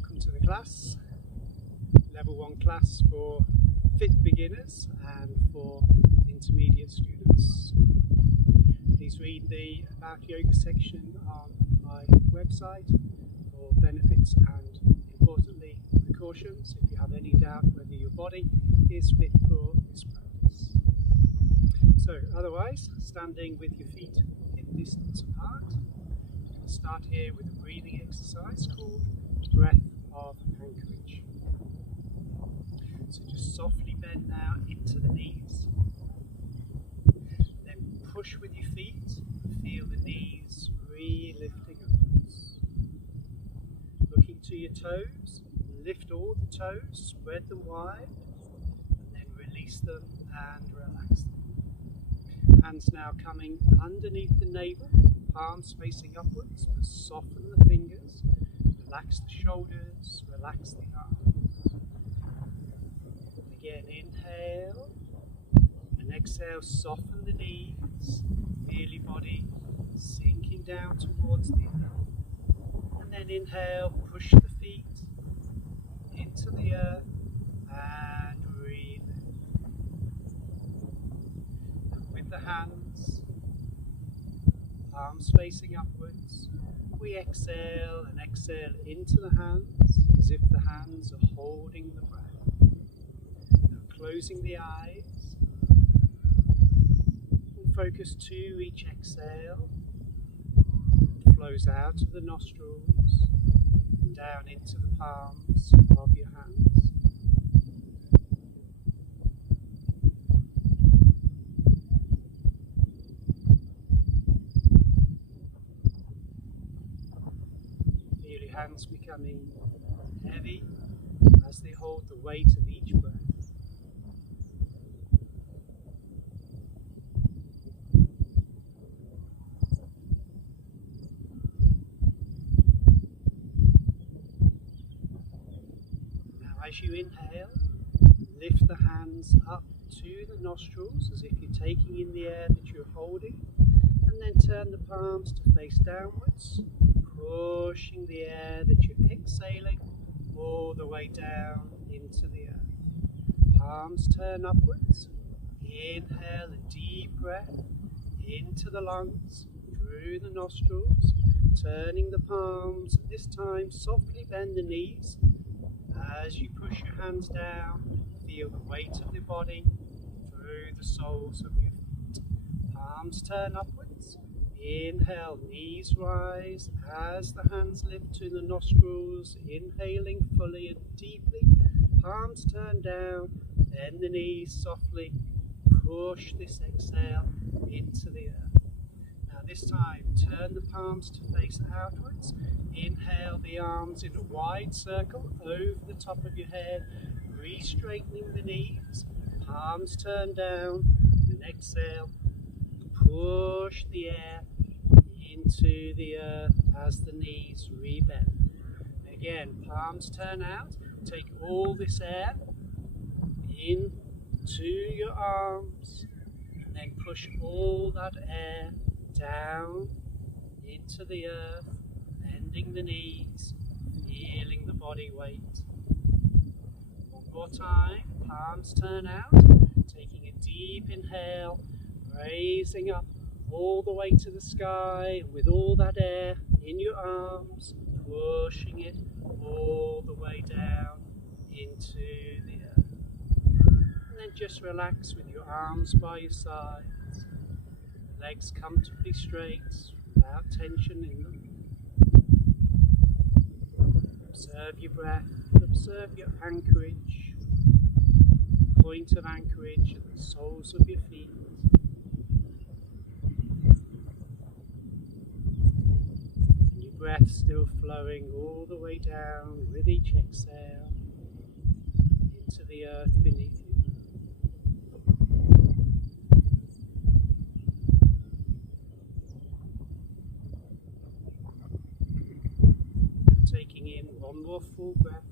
welcome to the class, level 1 class for fit beginners and for intermediate students. Please read the About Yoga section on my website for benefits and, importantly, precautions if you have any doubt whether your body is fit for this practice. So otherwise, standing with your feet hip distance apart, we'll start here with a breathing exercise called breath of anchorage. So just softly bend now into the knees, then push with your feet, feel the knees re-lifting upwards. Looking to your toes, lift all the toes, spread them wide, and then release them and relax them. Hands now coming underneath the navel, palms facing upwards, but soften the fingers, relax the shoulders, relax the arms. Again, inhale and exhale, soften the knees, feel your body sinking down towards the earth. And then inhale, push the feet into the earth and breathe in. And with the hands, palms facing upwards, we exhale and exhale into the hands as if the hands are holding the breath. Now closing the eyes and focus to each exhale. It flows out of the nostrils and down into the palms of your hands. Hands becoming heavy as they hold the weight of each breath. Now as you inhale, lift the hands up to the nostrils as if you're taking in the air that you're holding, and then turn the palms to face downwards, pushing the air that you're exhaling all the way down into the earth. Palms turn upwards. Inhale a deep breath into the lungs, through the nostrils, turning the palms. This time softly bend the knees. As you push your hands down, feel the weight of the body through the soles of your feet. Palms turn upwards. Inhale, knees rise as the hands lift to the nostrils, inhaling fully and deeply. Palms turn down, bend the knees softly, push this exhale into the earth. Now this time, turn the palms to face outwards. Inhale the arms in a wide circle over the top of your head, re-straightening the knees. Palms turn down, and exhale. Push the air into the earth as the knees rebend. Again, palms turn out. Take all this air into your arms and then push all that air down into the earth, bending the knees, feeling the body weight. One more time, palms turn out, taking a deep inhale, raising up all the way to the sky with all that air in your arms, pushing it all the way down into the earth. And then just relax with your arms by your sides, legs comfortably straight without tension in them. Observe your breath, observe your anchorage, the point of anchorage at the soles of your feet. Breath still flowing all the way down with each exhale into the earth beneath you. Taking in one more full breath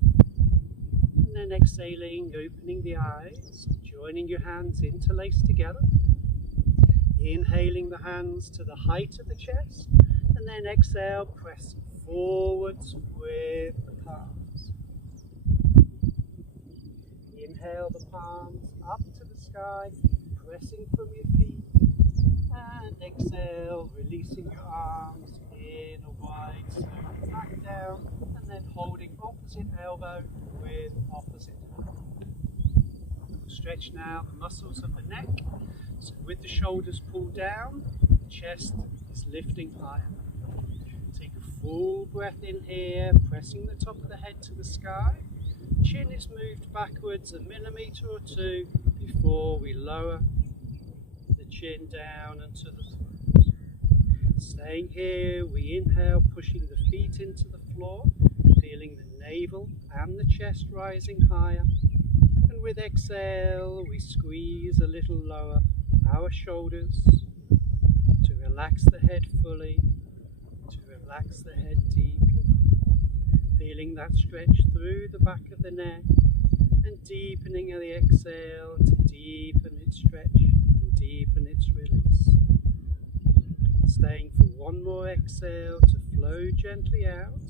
and then exhaling, opening the eyes, joining your hands interlaced together. Inhaling the hands to the height of the chest. And then exhale, press forwards with the palms. Inhale the palms up to the sky, pressing from your feet. And exhale, releasing your arms in a wide circle back down, and then holding opposite elbow with opposite hand. Stretch now the muscles of the neck. So with the shoulders pulled down, the chest is lifting higher. Take a full breath in here, pressing the top of the head to the sky. Chin is moved backwards a millimetre or two before we lower the chin down and to the throat. Staying here, we inhale, pushing the feet into the floor, feeling the navel and the chest rising higher. And with exhale, we squeeze a little lower our shoulders to relax the head fully, to relax the head deeply. Feeling that stretch through the back of the neck and deepening the exhale to deepen its stretch and deepen its release. Staying for one more exhale to flow gently out,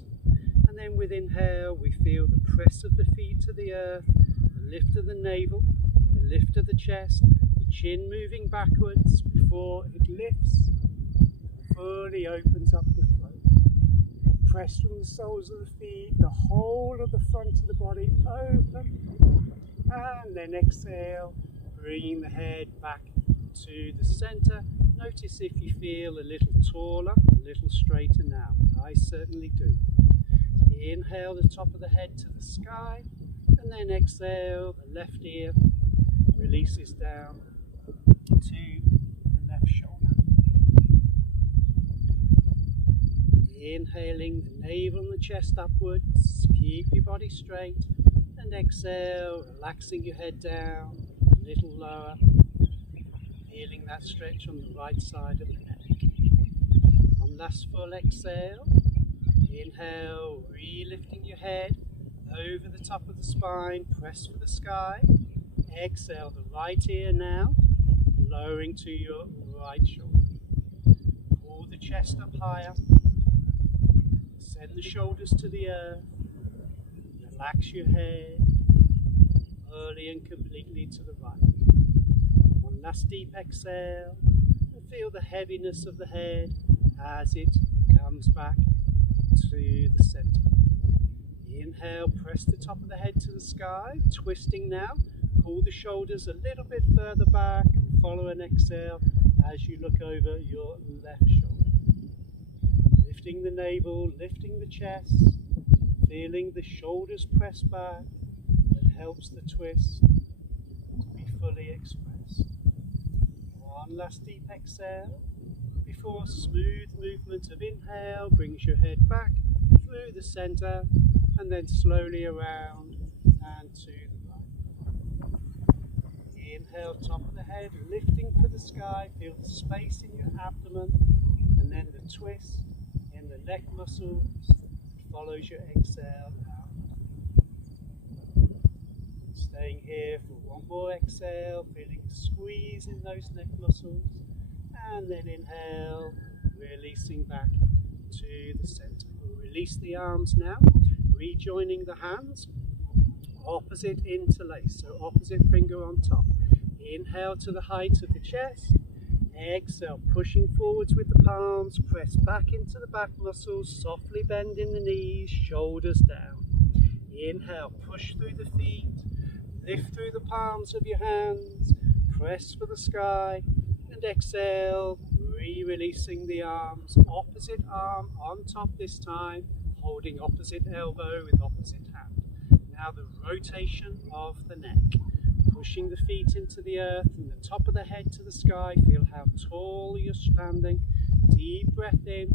and then with inhale we feel the press of the feet to the earth, the lift of the navel, the lift of the chest, the chin moving backwards before it lifts, fully opens up the throat. Press from the soles of the feet, the whole of the front of the body open, and then exhale, bringing the head back to the center. Notice if you feel a little taller, a little straighter now. I certainly do. Inhale the top of the head to the sky, and then exhale, the left ear releases down to the left shoulder. Inhaling the navel and the chest upwards, keep your body straight, and exhale, relaxing your head down a little lower, feeling that stretch on the right side of the neck. One last full exhale. Inhale, re-lifting your head over the top of the spine, press for the sky. Exhale, the right ear now, lowering to your right shoulder. Pull the chest up higher. Send the shoulders to the earth. Relax your head fully and completely to the right. One last deep exhale, and feel the heaviness of the head as it comes back to the center. Inhale, press the top of the head to the sky, twisting now. Pull the shoulders a little bit further back and follow an exhale as you look over your left shoulder. Lifting the navel, lifting the chest, feeling the shoulders press back. That helps the twist to be fully expressed. One last deep exhale before smooth movement of inhale brings your head back through the center and then slowly around and to the right. Inhale, top of the head, lifting for the sky. Feel the space in your abdomen and then the twist in the neck muscles follows your exhale out. Staying here for one more exhale, feeling a squeeze in those neck muscles, and then inhale, releasing back to the center. We'll release the arms now, rejoining the hands, opposite interlace, so opposite finger on top. Inhale to the height of the chest. Exhale, pushing forwards with the palms, press back into the back muscles, softly bending the knees, shoulders down. Inhale, push through the feet, lift through the palms of your hands, press for the sky, and exhale, re-releasing the arms, opposite arm on top this time, holding opposite elbow with opposite hand. Now the rotation of the neck. Pushing the feet into the earth and the top of the head to the sky. Feel how tall you're standing. Deep breath in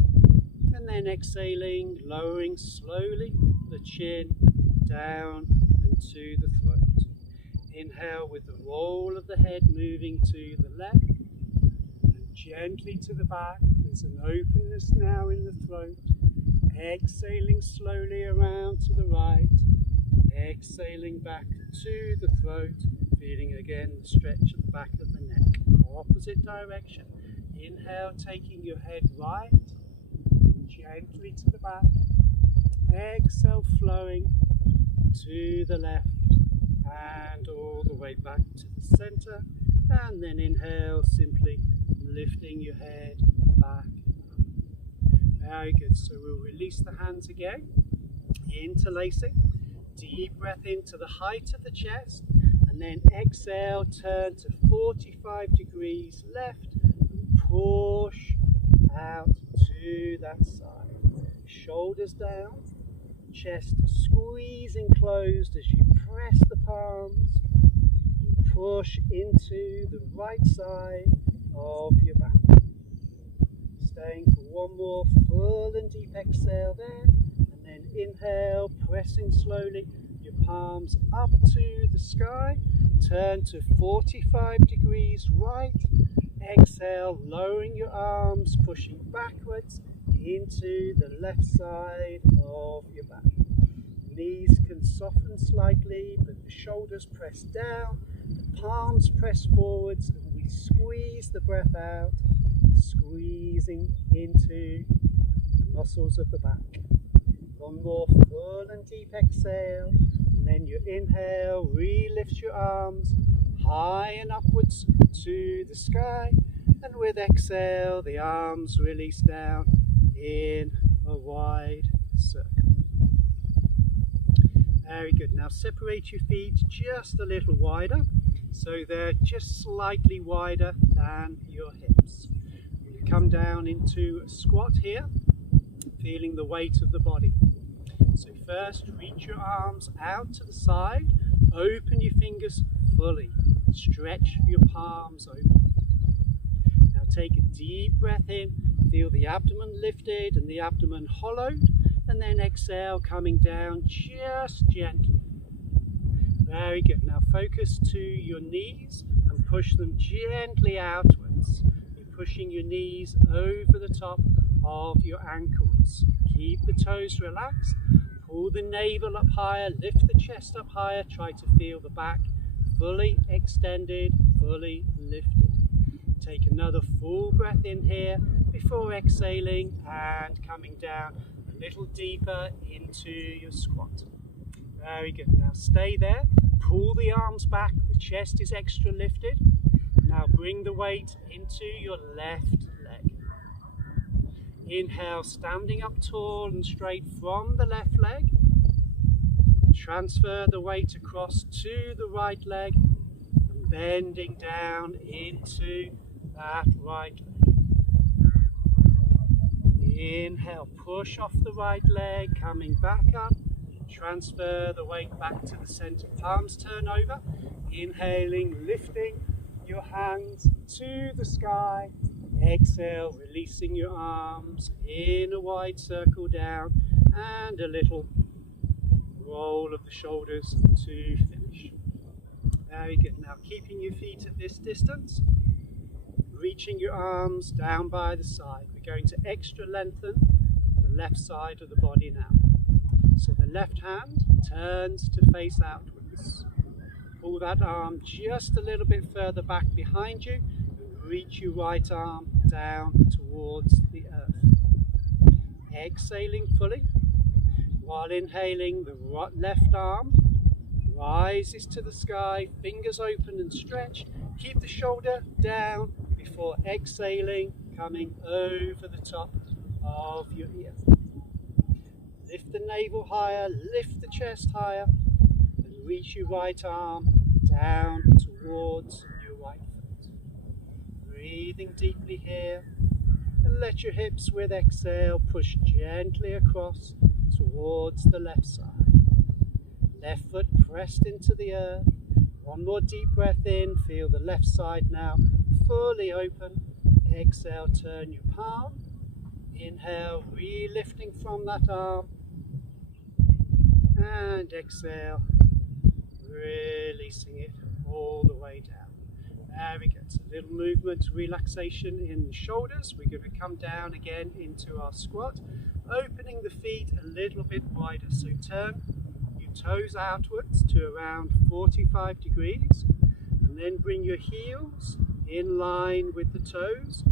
and then exhaling, lowering slowly the chin down and to the throat. Inhale with the roll of the head moving to the left and gently to the back. There's an openness now in the throat. Exhaling slowly around to the right. Exhaling back to the throat. Feeling again the stretch at the back of the neck. Opposite direction. Inhale, taking your head right, gently to the back. Exhale, flowing to the left and all the way back to the center, and then inhale, simply lifting your head back. Very good. So we'll release the hands again, interlacing. Deep breath into the height of the chest, and then exhale, turn to 45 degrees left and push out to that side. Shoulders down, chest squeezing closed as you press the palms and push into the right side of your back. Staying for one more full and deep exhale there, and then inhale, pressing slowly your palms up to the sky, turn to 45 degrees right, exhale, lowering your arms, pushing backwards into the left side of your back. Knees can soften slightly, but the shoulders press down, the palms press forwards, and we squeeze the breath out, squeezing into the muscles of the back. One more full and deep exhale, and then your inhale, re-lift your arms high and upwards to the sky, and with exhale, the arms release down in a wide circle. Very good. Now separate your feet just a little wider, so they're just slightly wider than your hips. You come down into a squat here, feeling the weight of the body. So first, reach your arms out to the side, open your fingers fully, stretch your palms open. Now take a deep breath in, feel the abdomen lifted and the abdomen hollowed, and then exhale, coming down just gently. Very good. Now focus to your knees and push them gently outwards. You're pushing your knees over the top of your ankles. Keep the toes relaxed. Pull the navel up higher, lift the chest up higher, try to feel the back fully extended, fully lifted. Take another full breath in here before exhaling and coming down a little deeper into your squat. Very good. Now stay there, pull the arms back, the chest is extra lifted. Now bring the weight into your left leg. Inhale, standing up tall and straight from the left leg. Transfer the weight across to the right leg and bending down into that right leg. Inhale, push off the right leg, coming back up. Transfer the weight back to the center. Palms turn over. Inhaling, lifting your hands to the sky. Exhale, releasing your arms in a wide circle down, and a little roll of the shoulders to finish. Very good. Now keeping your feet at this distance, reaching your arms down by the side. We're going to extra lengthen the left side of the body now. So the left hand turns to face outwards. Pull that arm just a little bit further back behind you. Reach your right arm down towards the earth. Exhaling fully. While inhaling, the left arm rises to the sky, fingers open and stretch. Keep the shoulder down before exhaling, coming over the top of your ear. Lift the navel higher, lift the chest higher, and reach your right arm down towards your right foot. Breathing deeply here, and let your hips with exhale push gently across towards the left side. Left foot pressed into the earth. One more deep breath in, feel the left side now fully open. Exhale, turn your palm. Inhale, re-lifting from that arm. And exhale, releasing it all the way down. There we go. So a little movement, relaxation in the shoulders. We're going to come down again into our squat, opening the feet a little bit wider. So turn your toes outwards to around 45 degrees, and then bring your heels in line with the toes.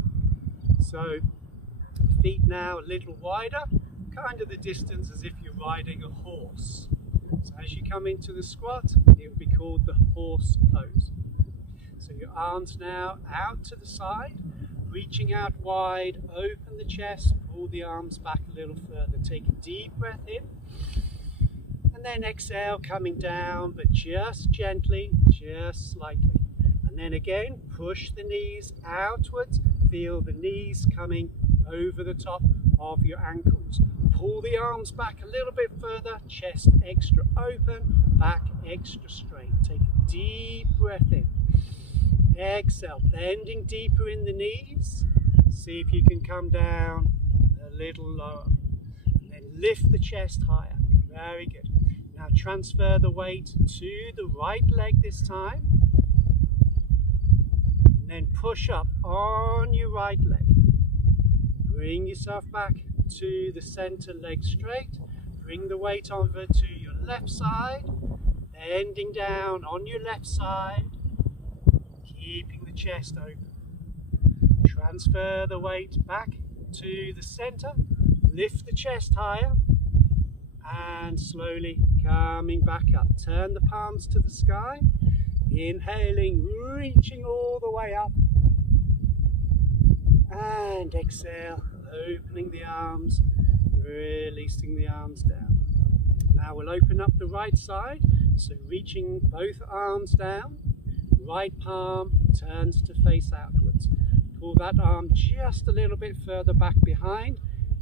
So feet now a little wider, kind of the distance as if you're riding a horse. So As you come into the squat, it will be called the horse pose. So your arms now out to the side, reaching out wide, open the chest, pull the arms back a little further. Take a deep breath in, and then exhale, coming down, but just gently, just slightly. And then again, push the knees outwards, feel the knees coming over the top of your ankles. Pull the arms back a little bit further, chest extra open, back extra straight. Take a deep breath in. Exhale, bending deeper in the knees. See if you can come down a little lower. And then lift the chest higher. Very good. Now transfer the weight to the right leg this time. And then push up on your right leg. Bring yourself back to the center, leg straight. Bring the weight over to your left side. Bending down on your left side. Keeping the chest open. Transfer the weight back to the center. Lift the chest higher. And slowly coming back up. Turn the palms to the sky. Inhaling, reaching all the way up. And exhale, opening the arms, releasing the arms down. Now we'll open up the right side. So reaching both arms down. Right palm turns to face outwards. Pull that arm just a little bit further back behind,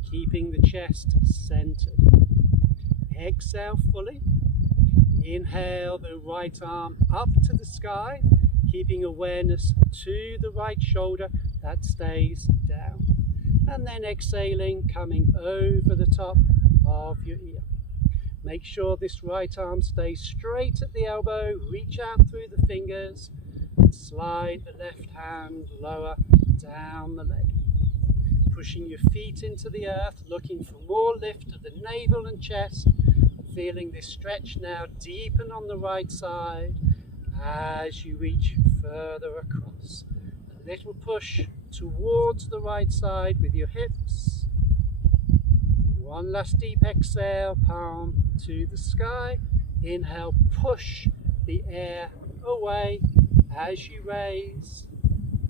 keeping the chest centered. Exhale fully. Inhale the right arm up to the sky, keeping awareness to the right shoulder that stays down. And then exhaling, coming over the top of your ear. Make sure this right arm stays straight at the elbow, reach out through the fingers, and slide the left hand lower down the leg. Pushing your feet into the earth, looking for more lift of the navel and chest, feeling this stretch now deepen on the right side as you reach further across. A little push towards the right side with your hips. One last deep exhale, palm to the sky. Inhale, push the air away as you raise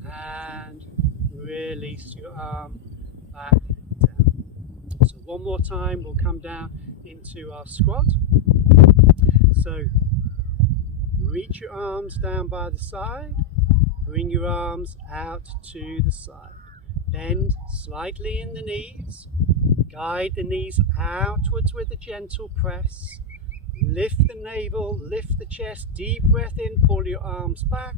and release your arm back down. So one more time, we'll come down into our squat. So reach your arms down by the side, bring your arms out to the side. Bend slightly in the knees. Guide the knees outwards with a gentle press. Lift the navel, lift the chest, deep breath in, pull your arms back.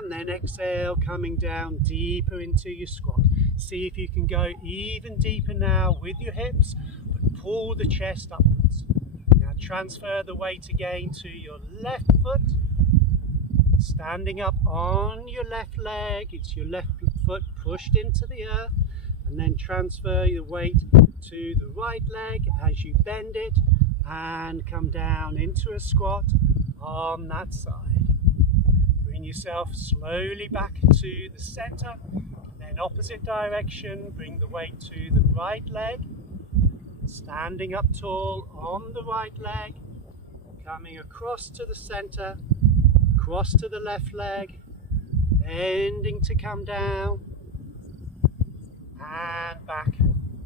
And then exhale, coming down deeper into your squat. See if you can go even deeper now with your hips, but pull the chest upwards. Now transfer the weight again to your left foot. Standing up on your left leg, it's your left foot pushed into the earth. And then transfer your weight to the right leg as you bend it and come down into a squat on that side. Bring yourself slowly back to the center, then opposite direction, bring the weight to the right leg, standing up tall on the right leg, coming across to the center, across to the left leg, bending to come down, and back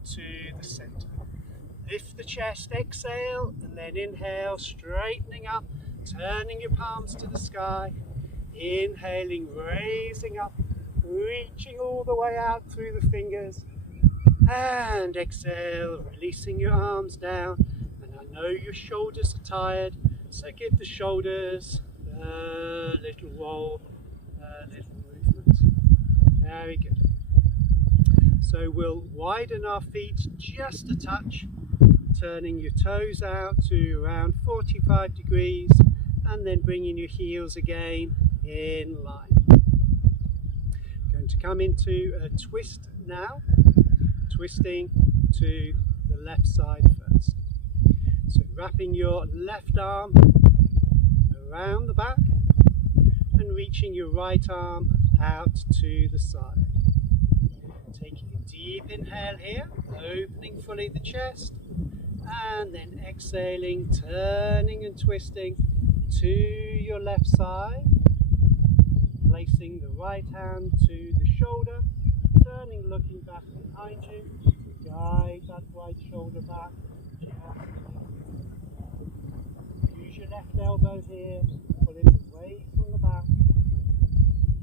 to the center. Lift the chest, exhale, and then inhale, straightening up, turning your palms to the sky. Inhaling, raising up, reaching all the way out through the fingers. And exhale, releasing your arms down. And I know your shoulders are tired, so give the shoulders a little roll, a little movement. Very good. So we'll widen our feet just a touch, turning your toes out to around 45 degrees and then bringing your heels again in line. Going to come into a twist now, twisting to the left side first. So wrapping your left arm around the back and reaching your right arm out to the side. Taking a deep inhale here, opening fully the chest, And then exhaling, turning and twisting to your left side, placing the right hand to the shoulder, turning, looking back behind you, guide that right shoulder back. Use your left elbow here, pull it away from the back,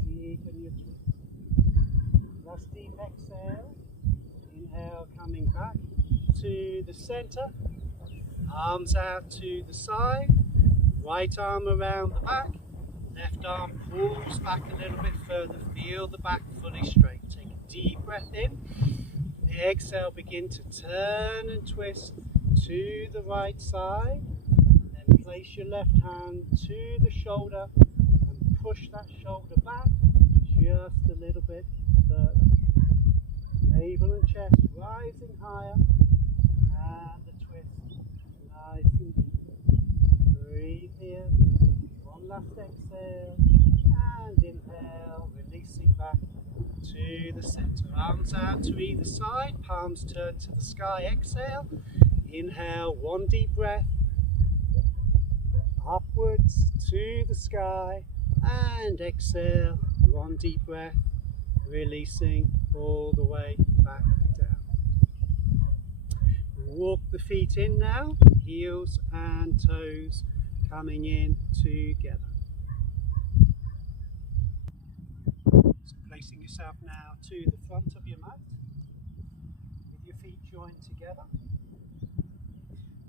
deepen your twist. Last deep exhale, inhale coming back to the center, arms out to the side, right arm around the back, left arm pulls back a little bit further, feel the back fully straight. Take a deep breath in, exhale, begin to turn and twist to the right side, then place your left hand to the shoulder and push that shoulder back just a little bit further. Navel and chest rising higher, and the twist nice and deep. Breathe here, one last exhale, and inhale, releasing back to the center. Arms out to either side, palms turn to the sky. Exhale, inhale, one deep breath, upwards to the sky, and exhale, one deep breath, releasing all the way back down. Walk the feet in now, heels and toes coming in together. So placing yourself now to the front of your mat, with your feet joined together.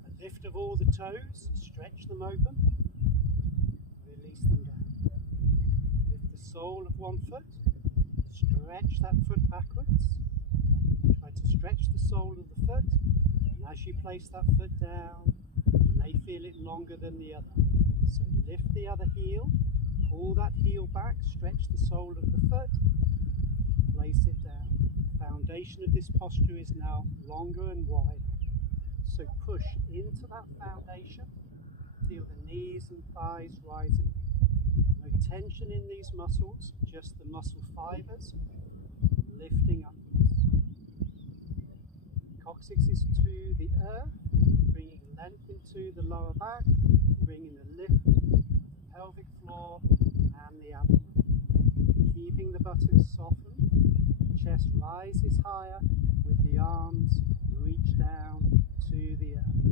A lift of all the toes, stretch them open, release them down. Lift the sole of one foot, stretch that foot backwards. Try to stretch the sole of the foot, and as you place that foot down, you may feel it longer than the other. So lift the other heel, pull that heel back, stretch the sole of the foot, place it down. The foundation of this posture is now longer and wider. So push into that foundation, feel the knees and thighs rising. No tension in these muscles, just the muscle fibers lifting upwards. Coccyx is to the earth, bringing length into the lower back, bringing a lift to the pelvic floor and the abdomen. Keeping the buttocks softened, chest rises higher with the arms reach down to the earth.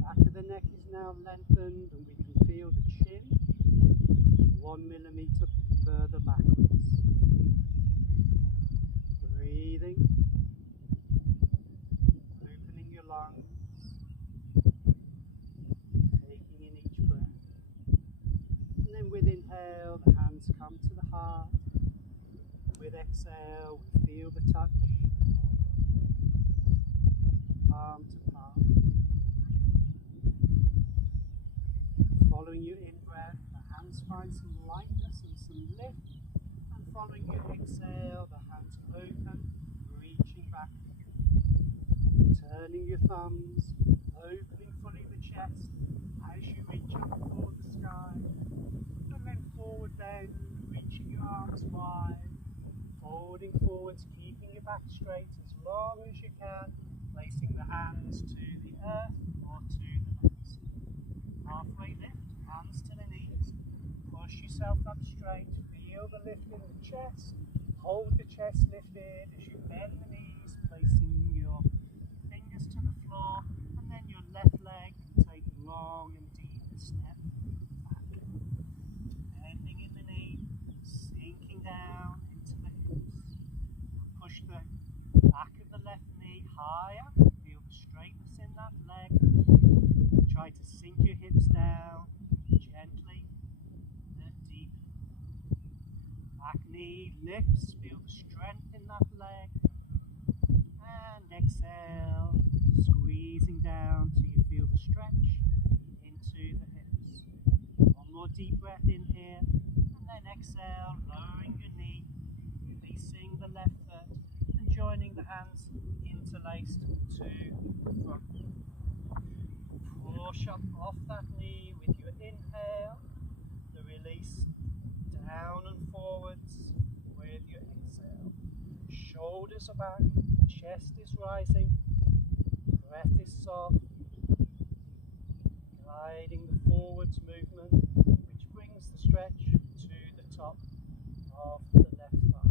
Back of the neck is now lengthened, and we can feel the chin 1 millimeter further backwards. Breathing, opening your lungs, taking in each breath. And then with inhale, the hands come to the heart. With exhale, we feel the touch, palm to palm. Following your in-breath, the hands find some lightness and some lift. And following your exhale, the hands open, reaching back. Turning your thumbs, opening fully the chest as you reach up toward the sky. And then forward bend, reaching your arms wide. Folding forwards, keeping your back straight as long as you can. Placing the hands to the earth or to the legs. Halfway lift, hands to the knees. Push yourself up straight. Feel the lift in the chest. Hold the chest lifted as you bend the knees, placing your fingers to the floor, and then your left leg can take a long and deep step back. Bending in the knee, sinking down into the hips. Push the back of the left knee higher. Feel the straightness in that leg. Try to sink your hips down gently and deep. Back knee lifts, feel the strength in that leg. And exhale, squeezing down till you feel the stretch into the hips. One more deep breath in here, and then exhale, lowering your knee, releasing the left foot, and joining the hands interlaced to the front. Push up off that knee with your inhale, the release down and forwards with your exhale. Shoulders are back, chest is rising, Breath is soft, guiding the forwards movement, which brings the stretch to the top of the left thigh.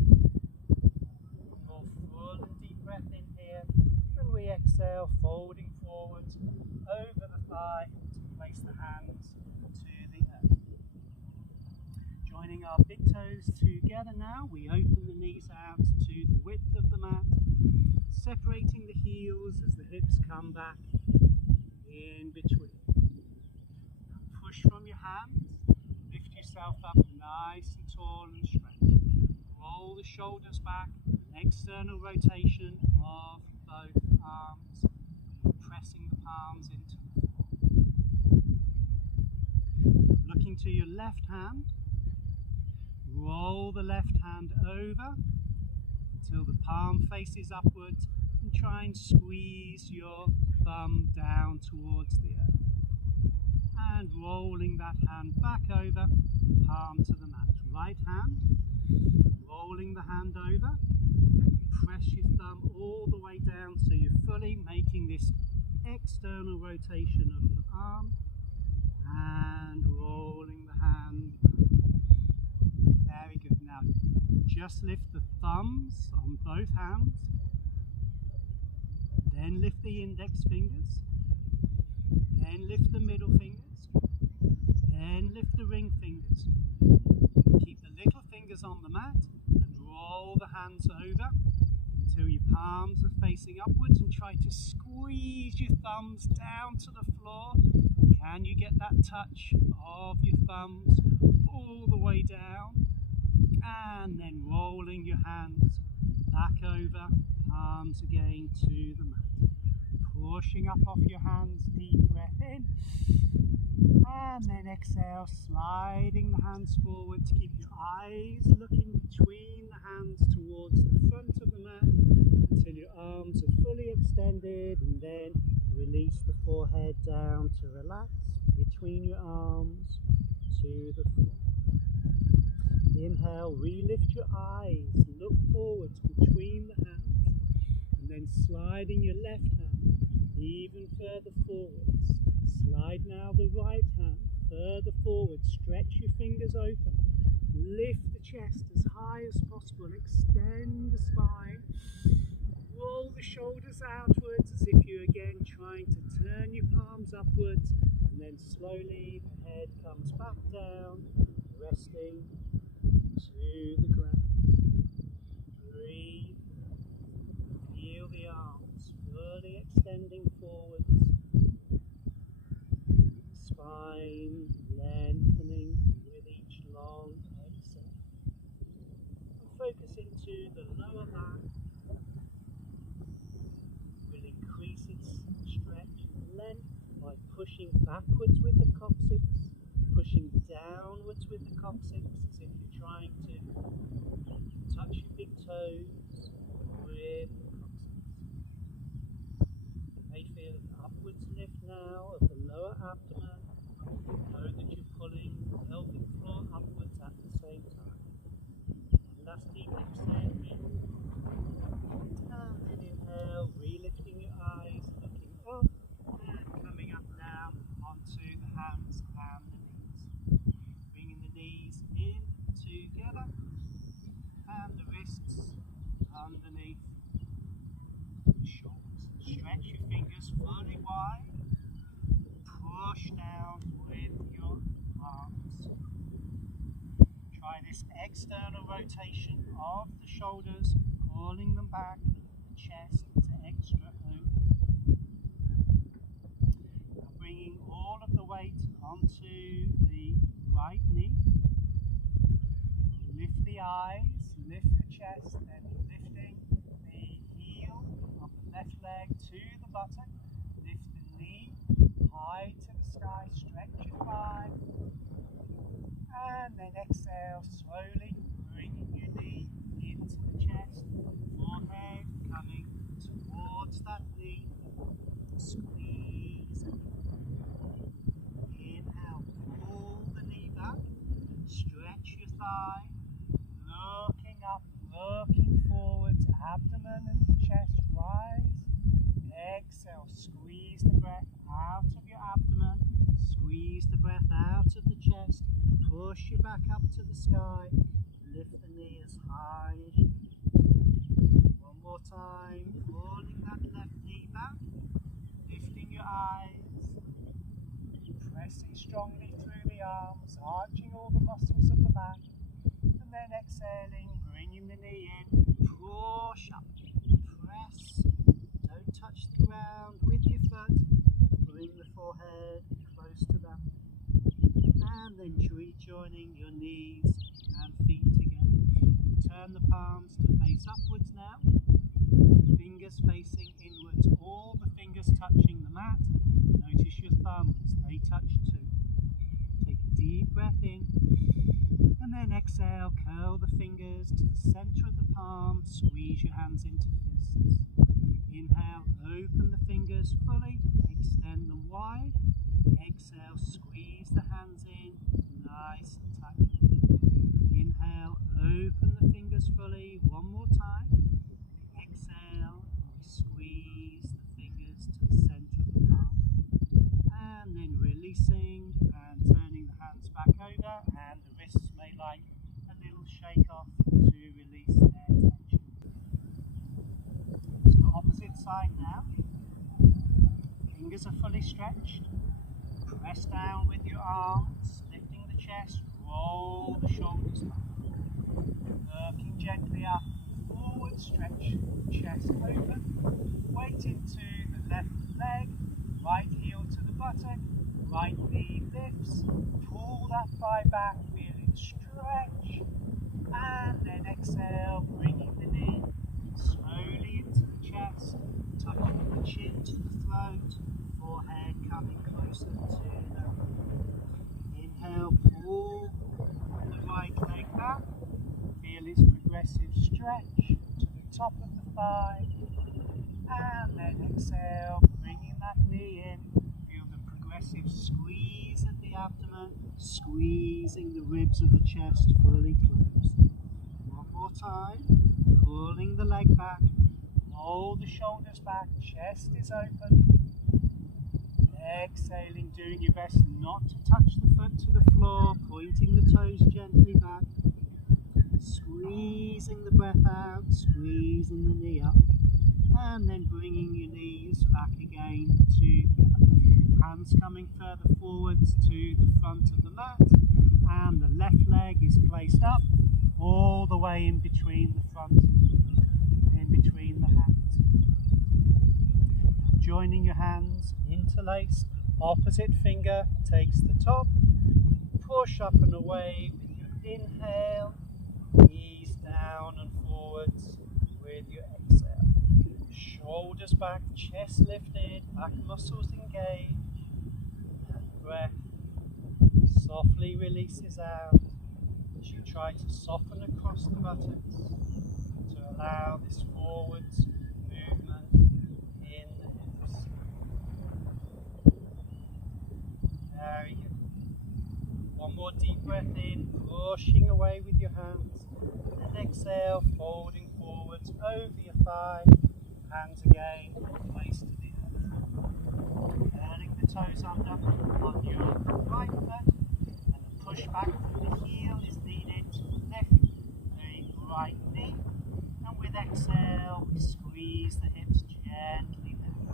More full and deep breath in here, and we exhale, folding forwards over the thigh to place the hands to the earth. Joining our big toes together now, we open the knees out to the width of the mat, separating the heels as the hips come back in between. Push from your hands, lift yourself up nice and tall and straight. Roll the shoulders back, an external rotation of both arms, pressing the palms into the floor. Looking to your left hand, roll the left hand over until the palm faces upwards and try and squeeze your thumb down towards the earth. And rolling that hand back over, palm to the mat. Right hand, rolling the hand over, press your thumb all the way down so you're fully making this external rotation of your arm, and rolling the hand. Very good. Now just lift the thumbs on both hands, then lift the index fingers, then lift the middle fingers, then lift the ring fingers. Keep the little fingers on the mat and roll the hands over until your palms are facing upwards, and try to squeeze your thumbs down to the floor. Can you get that touch of your thumbs all the way down? And then rolling your hands back over, palms again to the mat. Pushing up off your hands, deep breath in, and then exhale, sliding the hands forward to keep your eyes looking between the hands towards the front of the mat until your arms are fully extended, and then release the forehead down to relax between your arms to the floor. Inhale, relift your eyes, look forwards between the hands, and then sliding your left hand even further forwards. Slide now the right hand further forward, stretch your fingers open, lift the chest as high as possible, extend the spine, roll the shoulders outwards as if you're again trying to turn your palms upwards, and then slowly the head comes back down, resting to the ground. Breathe. Feel the arms fully extending forwards. Spine lengthening with each long exhale. And focus into the lower back. Will increase its stretch and length by pushing backwards with the coccyx, pushing downwards with the coccyx as if you're trying to touch your big toes with the coccyx. You may feel an upwards lift now of the lower abdomen. Know that you're pulling the pelvic floor upwards at the same time. And last deep exhale in. And then inhale, relifting your eyes, looking up, and coming up now onto the hands and the knees. Bringing the knees in together and the wrists underneath the shoulders. Stretch your fingers fully wide. Push down with your arms. Try this external rotation of the shoulders, pulling them back, the chest is extra open. Now bringing all of the weight onto the right knee. Lift the eyes, lift the chest, then lifting the heel of the left leg to the buttock. Lift the knee high to the sky, stretch your thigh, and then exhale, slowly bringing your knee into the chest, forehead coming towards that knee, squeeze it. Inhale, pull the knee back, stretch your thigh, looking up, looking forwards, abdomen and chest rise, exhale. exhale, squeeze the breath out of your abdomen, squeeze the breath out of the chest, push your back up to the sky, lift the knee as high as you can. One more time, pulling that left knee back, lifting your eyes, pressing strongly through the arms, arching all the muscles of the back, and then exhaling, bringing the knee in, push up, press, don't touch the ground with your foot, bring the forehead close to that, and then rejoining your knees and feet together. We'll turn the palms to face upwards now, fingers facing inwards, all the fingers touching the mat. Notice your thumbs, they touch too. Take a deep breath in, and then exhale, curl the fingers to the center of the palm, squeeze your hands into fists. Inhale, open the fingers fully, extend them wide. Exhale, squeeze the hands in, nice and tight. Inhale, open the fingers fully, one more time. Exhale, squeeze the fingers to the center of the palm. And then releasing and turning the hands back over, and the wrists may like a little shake off to release their tension. So opposite side now. Fingers are fully stretched. Press down with your arms, lifting the chest, roll the shoulders back. Working gently up, forward stretch, chest open. Weight into the left leg, right heel to the buttock, right knee lifts. Pull that thigh back, feel it stretch. And then exhale, bringing the knee slowly into the chest, touching the chin to the throat, forehead coming closer to the inhale, pull the right leg back, feel its progressive stretch to the top of the thigh, and then exhale, bringing that knee in, feel the progressive squeeze at the abdomen, squeezing the ribs of the chest fully closed. One more time, pulling the leg back, roll the shoulders back, chest is open. Exhaling, doing your best not to touch the foot to the floor, pointing the toes gently back, squeezing the breath out, squeezing the knee up, and then bringing your knees back again together. Hands coming further forwards to the front of the mat, and the left leg is placed up all the way in between the front, in between the hands. Joining your hands, interlaced, opposite finger takes the top, push up and away with your inhale, ease down and forwards with your exhale. Shoulders back, chest lifted, back muscles engaged, and breath softly releases out as you try to soften across the buttocks to allow this forwards movement in the hips. Very good. One more deep breath in, pushing away with your hands, and exhale, folding forwards over your thigh, hands again placed to the earth. Curling the toes under on your right foot, and a push back from the heel is needed to lift the right knee, and with exhale we squeeze the hips gently down.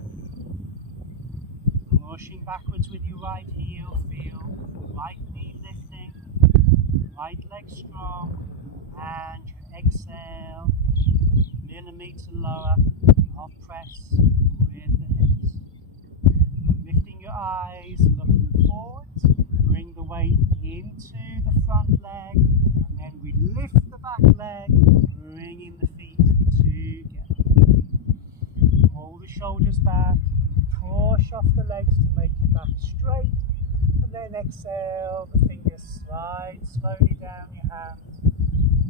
Pushing backwards with your right heel, feel right knee lifting, right leg strong, and your exhale, millimetre lower, half press with the hips. Lifting your eyes, looking forwards, bring the weight into the front leg, and then we lift the back leg, bringing the feet together. Roll the shoulders back, push off the legs to make your back straight, and then exhale, the fingers slide slowly down your hands,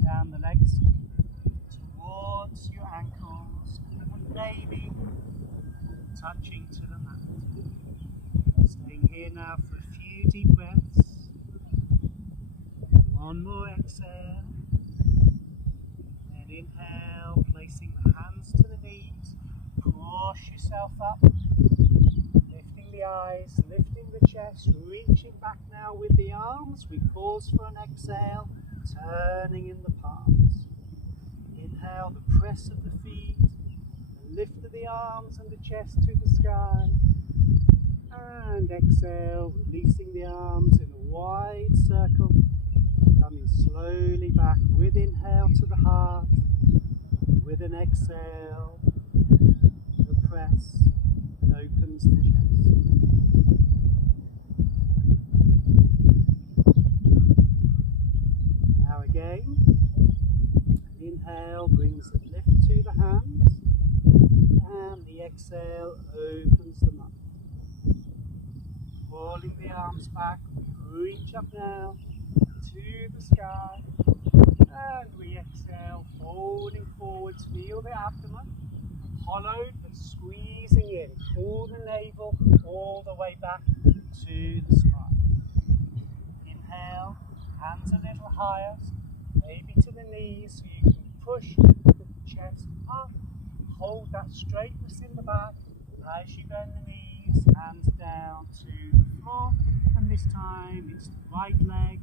down the legs, towards your ankles, and maybe touching to the mat. Staying here now for a few deep breaths. One more exhale. Then inhale, placing the hands to the knees. Push yourself up the eyes, lifting the chest, reaching back now with the arms. We pause for an exhale, turning in the palms. Inhale, the press of the feet, the lift of the arms and the chest to the sky. And exhale, releasing the arms in a wide circle, coming slowly back with inhale to the heart, with an exhale, the press opens the chest. Now again, inhale brings the lift to the hands, and the exhale opens them up. Pulling the arms back, we reach up now to the sky, and we exhale, folding forwards, feel the abdomen, hollowed but squeezing in, pull the navel all the way back to the spine. Inhale, hands a little higher, maybe to the knees, so you can push the chest up, hold that straightness in the back as you bend the knees, hands down to the floor, and this time it's the right leg,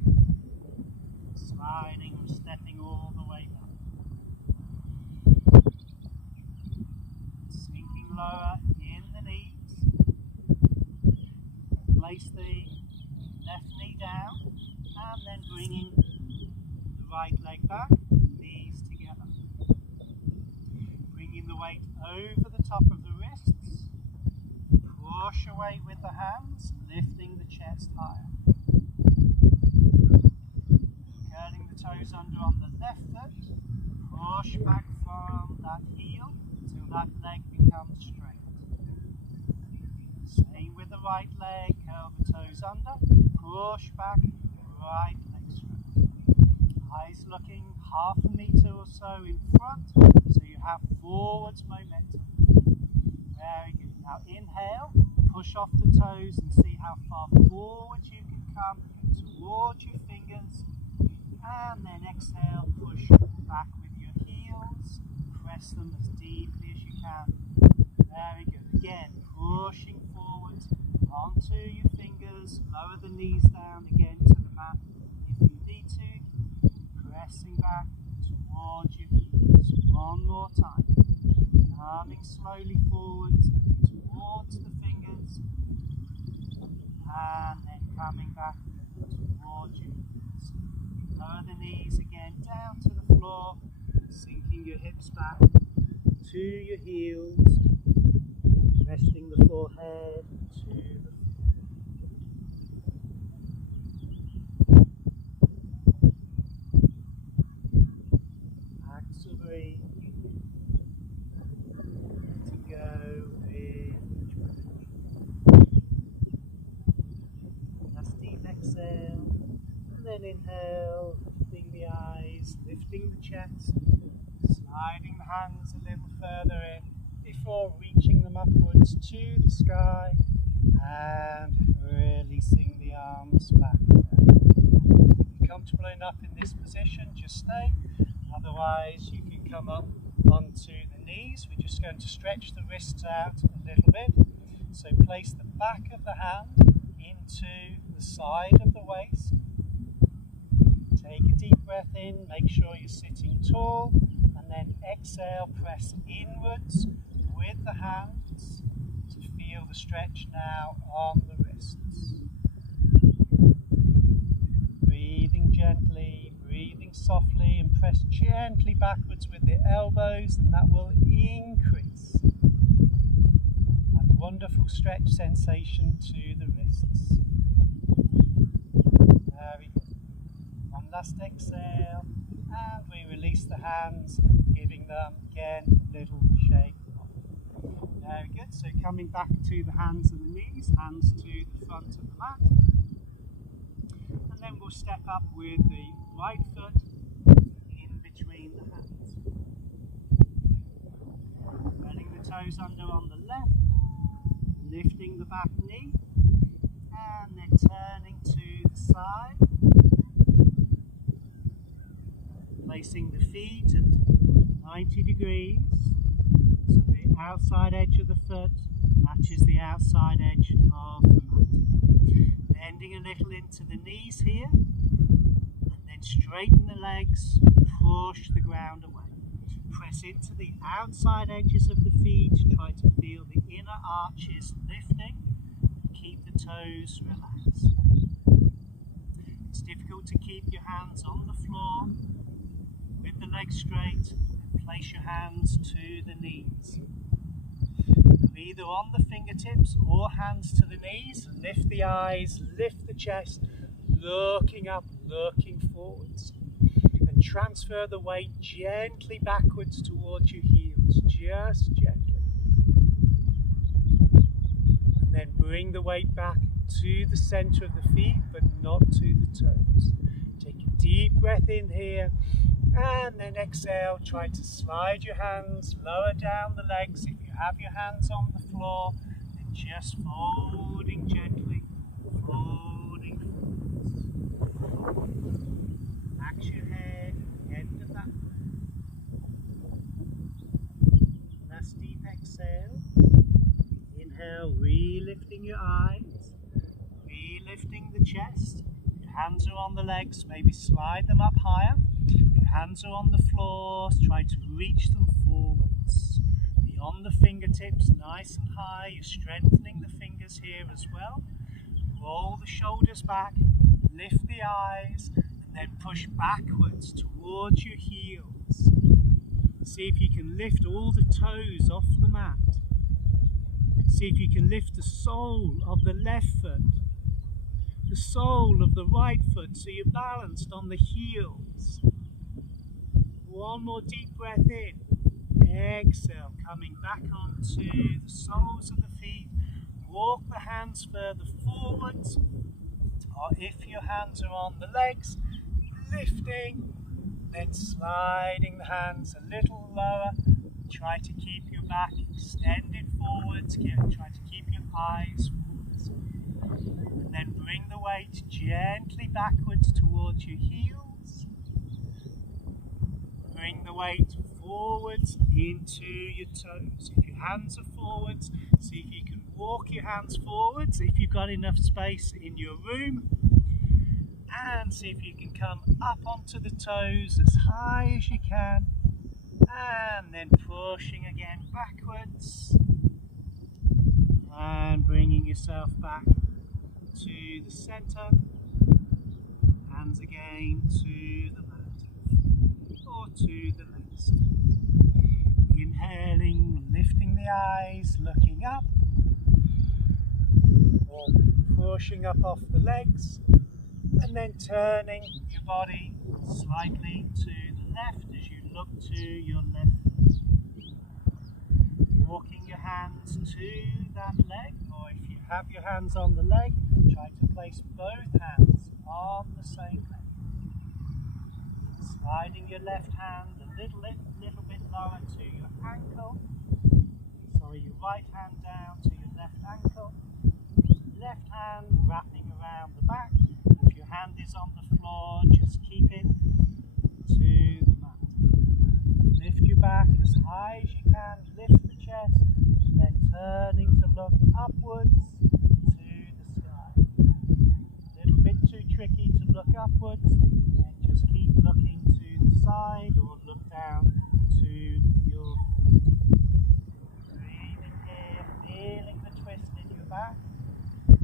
sliding or stepping all the way back. Sinking lower in the knees. Place the left knee down and then bringing the right leg back, knees together. Bringing the weight over the top of the wrists. Push away with the hands, lifting the chest higher. Curling the toes under on the left foot, push back from that heel till that leg becomes straight. Same with the right leg, curl the toes under, push back, right leg straight. Eyes looking half a metre or so in front, so you have forwards momentum. Very good. Now inhale, push off the toes and see how far forward you can come towards your fingers. And then exhale, push back with your heels, press them as deeply as you can. Very good. Again, pushing forward onto your fingers, lower the knees down again to the mat if you need to, pressing back towards your heels. One more time. Coming slowly forward towards the fingers, and then coming back towards your heels. Lower the knees again down to the floor, sinking your hips back to your heels, resting the forehead to the floor. Back to breathe. To go with each breath. Last deep exhale. And then inhale, lifting the eyes, lifting the chest, sliding the hands a little further in before reaching them upwards to the sky and releasing the arms back down. If you're comfortable enough in this position, just stay. Otherwise, you can come up onto the knees. We're just going to stretch the wrists out a little bit. So place the back of the hand into the side of the waist. Take a deep breath in, make sure you're sitting tall, and then exhale, press inwards with the hands to feel the stretch now on the wrists. Breathing gently, breathing softly, and press gently backwards with the elbows, and that will increase that wonderful stretch sensation to the wrists. Very good. One last exhale, and we release the hands, giving them again a little shake off. Very good. So coming back to the hands and the knees, hands to the front of the mat, and then we'll step up with the right foot in between the hands. Running the toes under on the left, lifting the back knee, and then turning to the side. Placing the feet at 90 degrees, so the outside edge of the foot matches the outside edge of the mat. Bending a little into the knees here, and then straighten the legs, push the ground away. Press into the outside edges of the feet, try to feel the inner arches lifting, keep the toes relaxed. It's difficult to keep your hands on the floor with the legs straight, and place your hands to the knees. Either on the fingertips or hands to the knees. Lift the eyes, lift the chest, looking up, looking forwards. And transfer the weight gently backwards towards your heels, just gently. And then bring the weight back to the center of the feet, but not to the toes. Take a deep breath in here. And then exhale, try to slide your hands lower down the legs. If you have your hands on the floor, then just folding gently, folding forwards. Relax your head, end of that. Last deep exhale. Inhale, re-lifting your eyes, re-lifting the chest. If your hands are on the legs, maybe slide them up higher. Hands are on the floor, try to reach them forwards. Beyond the fingertips, nice and high. You're strengthening the fingers here as well. Roll the shoulders back, lift the eyes, and then push backwards towards your heels. See if you can lift all the toes off the mat. See if you can lift the sole of the left foot, the sole of the right foot, so you're balanced on the heels. One more deep breath in. Exhale, coming back onto the soles of the feet. Walk the hands further forwards. Or if your hands are on the legs, lifting, then sliding the hands a little lower. Try to keep your back extended forwards. Try to keep your eyes forwards. And then bring the weight gently backwards towards your heels. Bring the weight forwards into your toes. If your hands are forwards, see if you can walk your hands forwards if you've got enough space in your room. And see if you can come up onto the toes as high as you can. And then pushing again backwards. And bringing yourself back to the center. Hands again to the mat. Or to the left. Inhaling, lifting the eyes, looking up, or pushing up off the legs, and then turning your body slightly to the left as you look to your left foot. Walking your hands to that leg, or if you have your hands on the leg, try to place both hands on the same leg. Sliding your left hand a little bit lower to your ankle. Your right hand down to your left ankle. Left hand wrapping around the back. If your hand is on the floor, just keep it to the mat. Lift your back as high as you can. Lift the chest. Then turning to look upwards to the sky. A little bit too tricky to look upwards. Then just keep looking to the side or look down to your foot. Breathing here, feeling the twist in your back.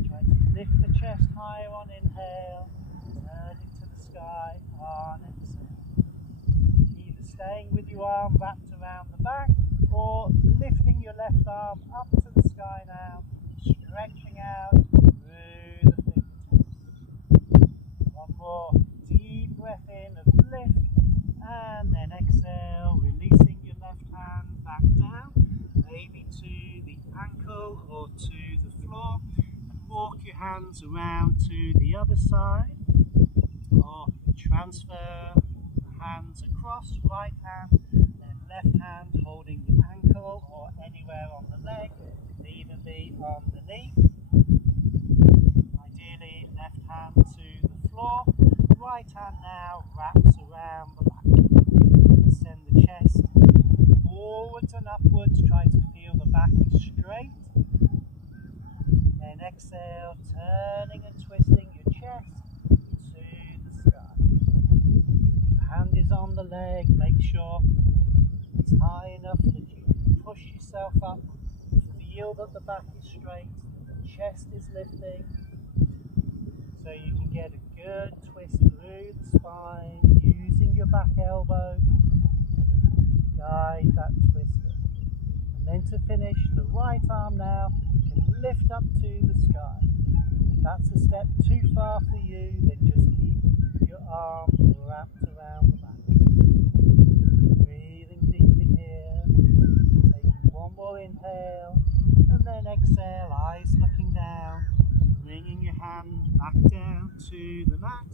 Try to lift the chest higher on inhale, turning to the sky on exhale. Either staying with your arm wrapped around the back or lifting your left arm up to the sky now, stretching out through the fingertips. One more deep breath in of lift, and then exhale, releasing your left hand back down, maybe to the ankle or to the floor, and walk your hands around to the other side, or transfer the hands across, right hand, then left hand holding the ankle or anywhere on the leg, can even be on the knee. Ideally, left hand to the floor, right hand now wraps around the back. Send the chest forwards and upwards, try to feel the back is straight. then exhale, turning and twisting your chest to the sky. Your hand is on the leg, make sure it's high enough that you can push yourself up. Feel that the back is straight, the chest is lifting, so you can get a good twist through the spine, using your back elbow to guide that twist in. And then to finish, the right arm now can lift up to the sky. If that's a step too far for you, then just keep your arm wrapped around the back. Breathing deeply here, taking one more inhale, and then exhale, eyes looking down, bringing your hand back down to the mat,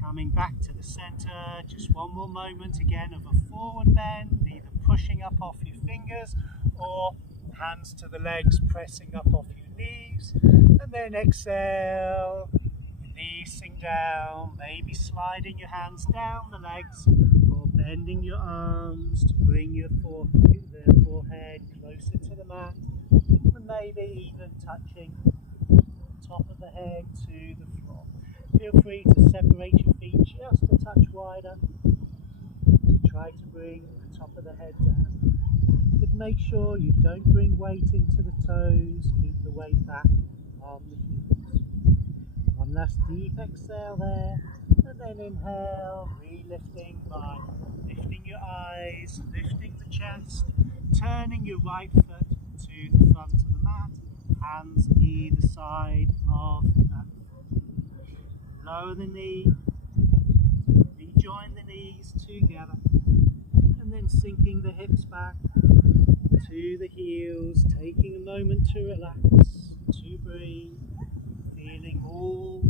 coming back to the center. Just one more moment again of a forward bend, either pushing up off your fingers or hands to the legs, pressing up off your knees, and then exhale, releasing down, maybe sliding your hands down the legs or bending your arms to bring your forehead closer to the mat, and maybe even touching the top of the head to the floor. Feel free to separate your feet just a touch wider. Try to bring the top of the head down, but make sure you don't bring weight into the toes. Keep the weight back on the heels. One last deep exhale there, and then inhale, re-lifting by lifting your eyes, lifting the chest, turning your right foot to the front of the mat, hands either side of that. Lower the knee, rejoin the knees together, and then sinking the hips back to the heels, taking a moment to relax, to breathe, feeling all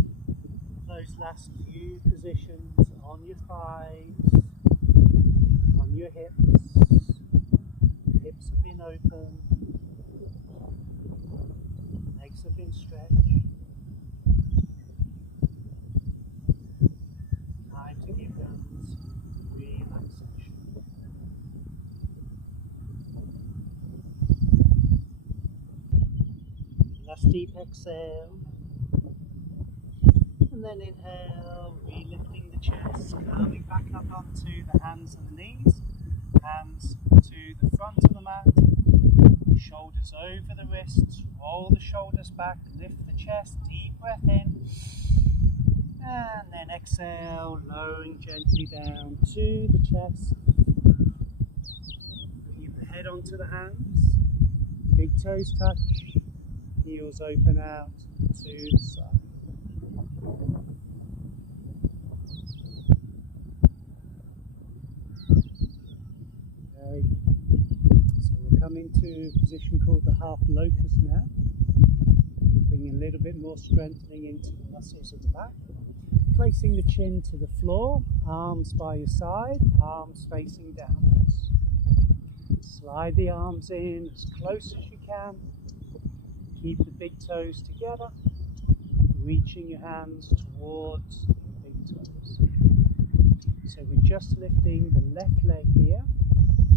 those last few positions on your thighs, on your hips. The hips have been open, legs have been stretched. Time to give them some relaxation. Last deep exhale, and then inhale, re-lifting the chest, coming back up onto the hands and the knees, hands to the front of the mat, shoulders over the wrists, roll the shoulders back, lift the chest, deep breath in, and then exhale, lowering gently down to the chest, bringing the head onto the hands, big toes touch, heels open out to the side. Very good. So we'll come into a position called the half locust now, bringing a little bit more strengthening into the muscles of the back. Placing the chin to the floor, arms by your side, palms facing downwards. Slide the arms in as close as you can. Keep the big toes together, reaching your hands towards the big toes. So we're just lifting the left leg here,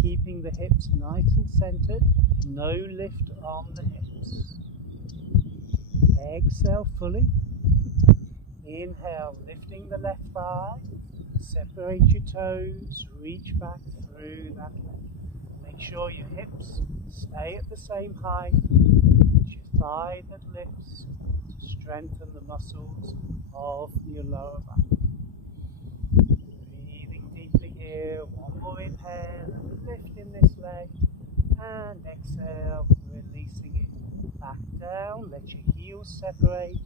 keeping the hips nice and centered, no lift on the hips. Exhale fully. Inhale, lifting the left thigh, separate your toes, reach back through that leg. Make sure your hips stay at the same height. It's your thigh that lifts to strengthen the muscles of your lower back. Breathing deeply here, one more inhale, lifting this leg, and exhale, releasing it back down. Let your heels separate.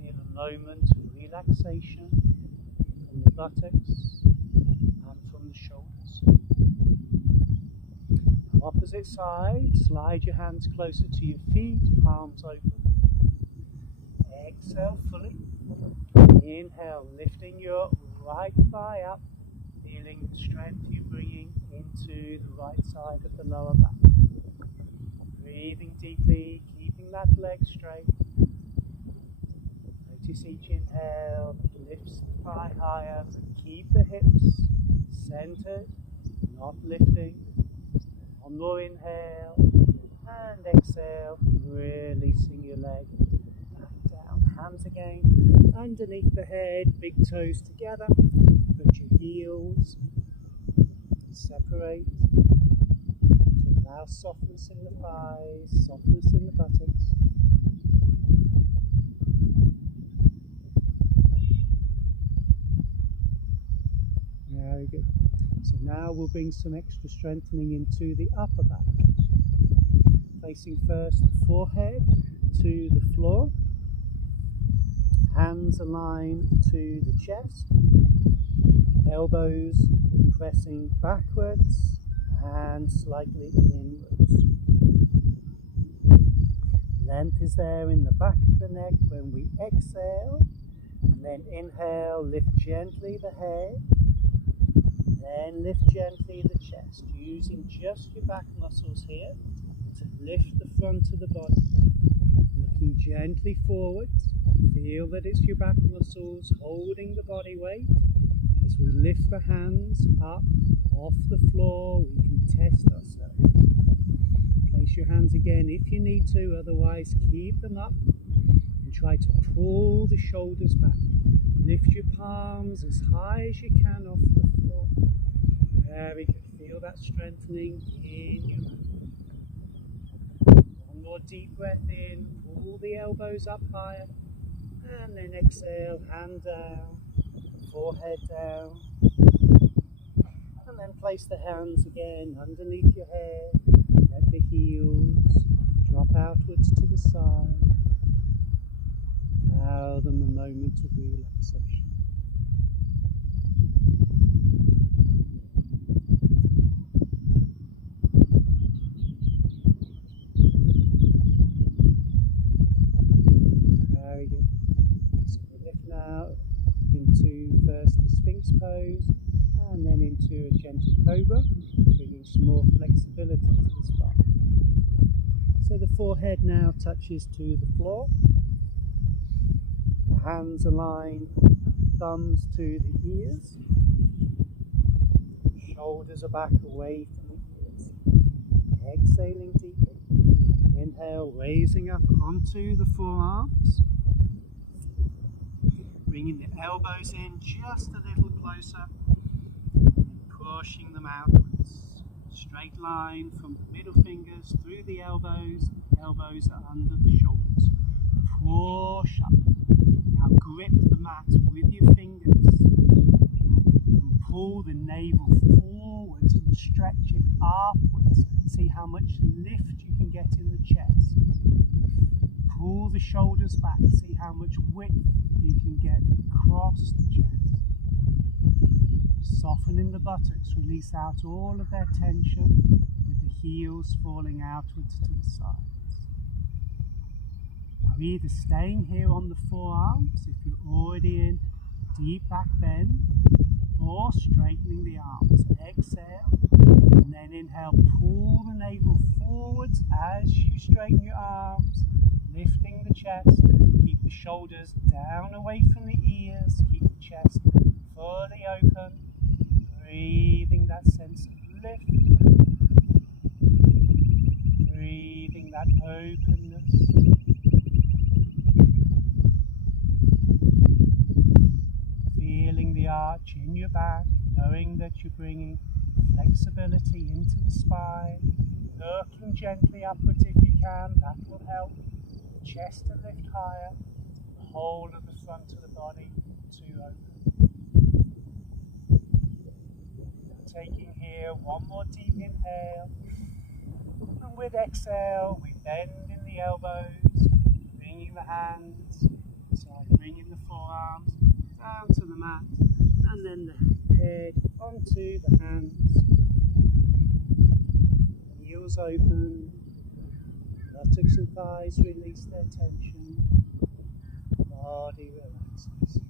Feel a moment of relaxation from the buttocks and from the shoulders. Now opposite side, slide your hands closer to your feet, palms open. Exhale fully. Inhale, lifting your right thigh up, feeling the strength you're bringing into the right side of the lower back. Breathing deeply, keeping that leg straight. Notice each inhale that lifts the thigh higher, but keep the hips centered, not lifting. One more inhale, And exhale, releasing your leg back down. Hands again underneath the head, big toes together. Put your heels separate to allow softness in the thighs, softness in the buttocks. Very good. So now we'll bring some extra strengthening into the upper back. Facing first the forehead to the floor. Hands align to the chest. Elbows pressing backwards and slightly inwards. Length is there in the back of the neck when we exhale. And then inhale, lift gently the head. Then lift gently the chest, using just your back muscles here to lift the front of the body. Looking gently forwards, feel that it's your back muscles holding the body weight. As we lift the hands up off the floor, we can test ourselves. Place your hands again if you need to, otherwise keep them up and try to pull the shoulders back. Lift your palms as high as you can off the floor. Very good. Feel that strengthening in your back. One more deep breath in. Pull the elbows up higher. And then exhale, hand down, forehead down. And then place the hands again underneath your head. Let the heels drop outwards to the side. Allow them a moment of relaxation. Very good. So we lift now into first the Sphinx pose and then into a gentle cobra, bringing some more flexibility to the spine. So the forehead now touches to the floor. Hands align, thumbs to the ears. Shoulders are back away from the ears. Exhaling deeply. Inhale, raising up onto the forearms. Bringing the elbows in just a little closer. And pushing them outwards. Straight line from the middle fingers through the elbows. Elbows are under the shoulders. Push up. Now grip the mat with your fingers and pull the navel forwards and stretch it upwards. See how much lift you can get in the chest. Pull the shoulders back. See how much width you can get across the chest. Soften in the buttocks. Release out all of their tension with the heels falling outwards to the sides. Now either staying here on the forearms if you're already in deep back bend, or straightening the arms. Exhale and then inhale, pull the navel forwards as you straighten your arms, lifting the chest. Keep the shoulders down away from the ears, keep the chest fully open, breathing that sense of lift, breathing that openness. Feeling the arch in your back, knowing that you're bringing flexibility into the spine, looking gently upwards if you can, that will help. Chest to lift higher, the whole of the front of the body to open. Taking here one more deep inhale, and with exhale we bend in the elbows, bringing the hands, bringing the forearms down to the mat, and then the head onto the hands, heels open, buttocks and thighs release their tension, body relaxes.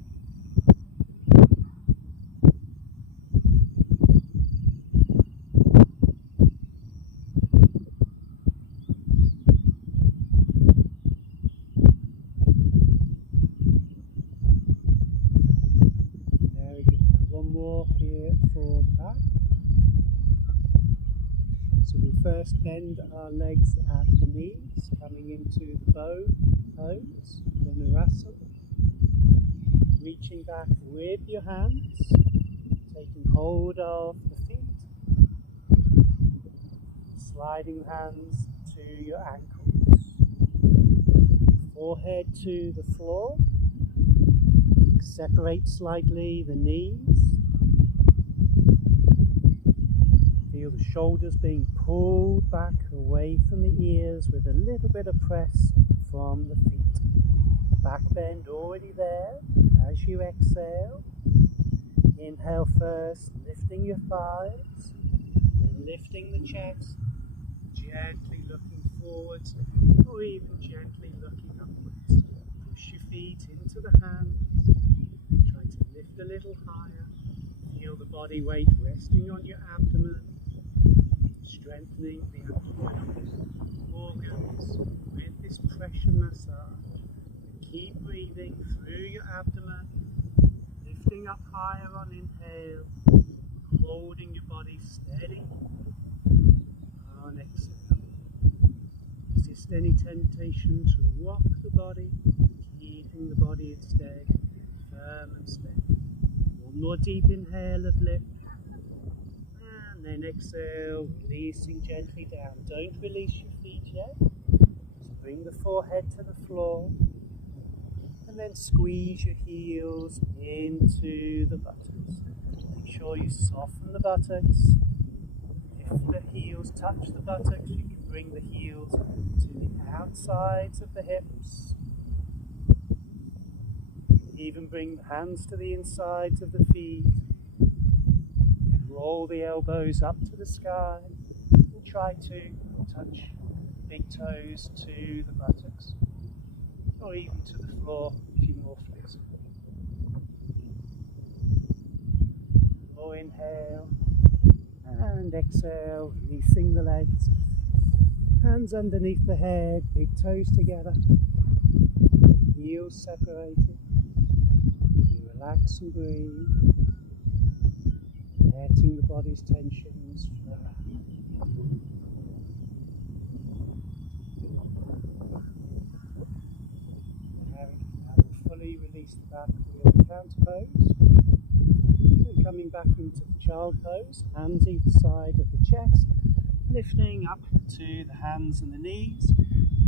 Very good. Now one more here for the back. So we'll first bend our legs at the knees, coming into the bow pose, Dhanurasana. Reaching back with your hands, taking hold of the feet, sliding hands to your ankles, forehead to the floor, separate slightly the knees, feel the shoulders being pulled back away from the ears with a little bit of press from the feet. Back bend already there. As you exhale, inhale first, lifting your thighs, then lifting the chest, gently looking forwards or even gently looking upwards. Push your feet into the hands, try to lift a little higher, feel the body weight resting on your abdomen, strengthening the abdominal organs with this pressure massage. Keep breathing through your abdomen, lifting up higher on inhale, holding your body steady on exhale. Resist any temptation to rock the body, keeping the body instead firm and steady. One more deep inhale of lift, and then exhale, releasing gently down. Don't release your feet yet. Just bring the forehead to the floor. And then squeeze your heels into the buttocks. Make sure you soften the buttocks. If the heels touch the buttocks, you can bring the heels to the outsides of the hips. Even bring the hands to the insides of the feet. Roll the elbows up to the sky and try to touch big toes to the buttocks, or even to the floor if you're more flexible. More inhale and exhale, releasing the legs. Hands underneath the head, big toes together, heels separated. You relax and breathe, letting the body's tensions flow. Fully release the back wheel counter pose. So coming back into the child pose, hands either side of the chest, lifting up to the hands and the knees.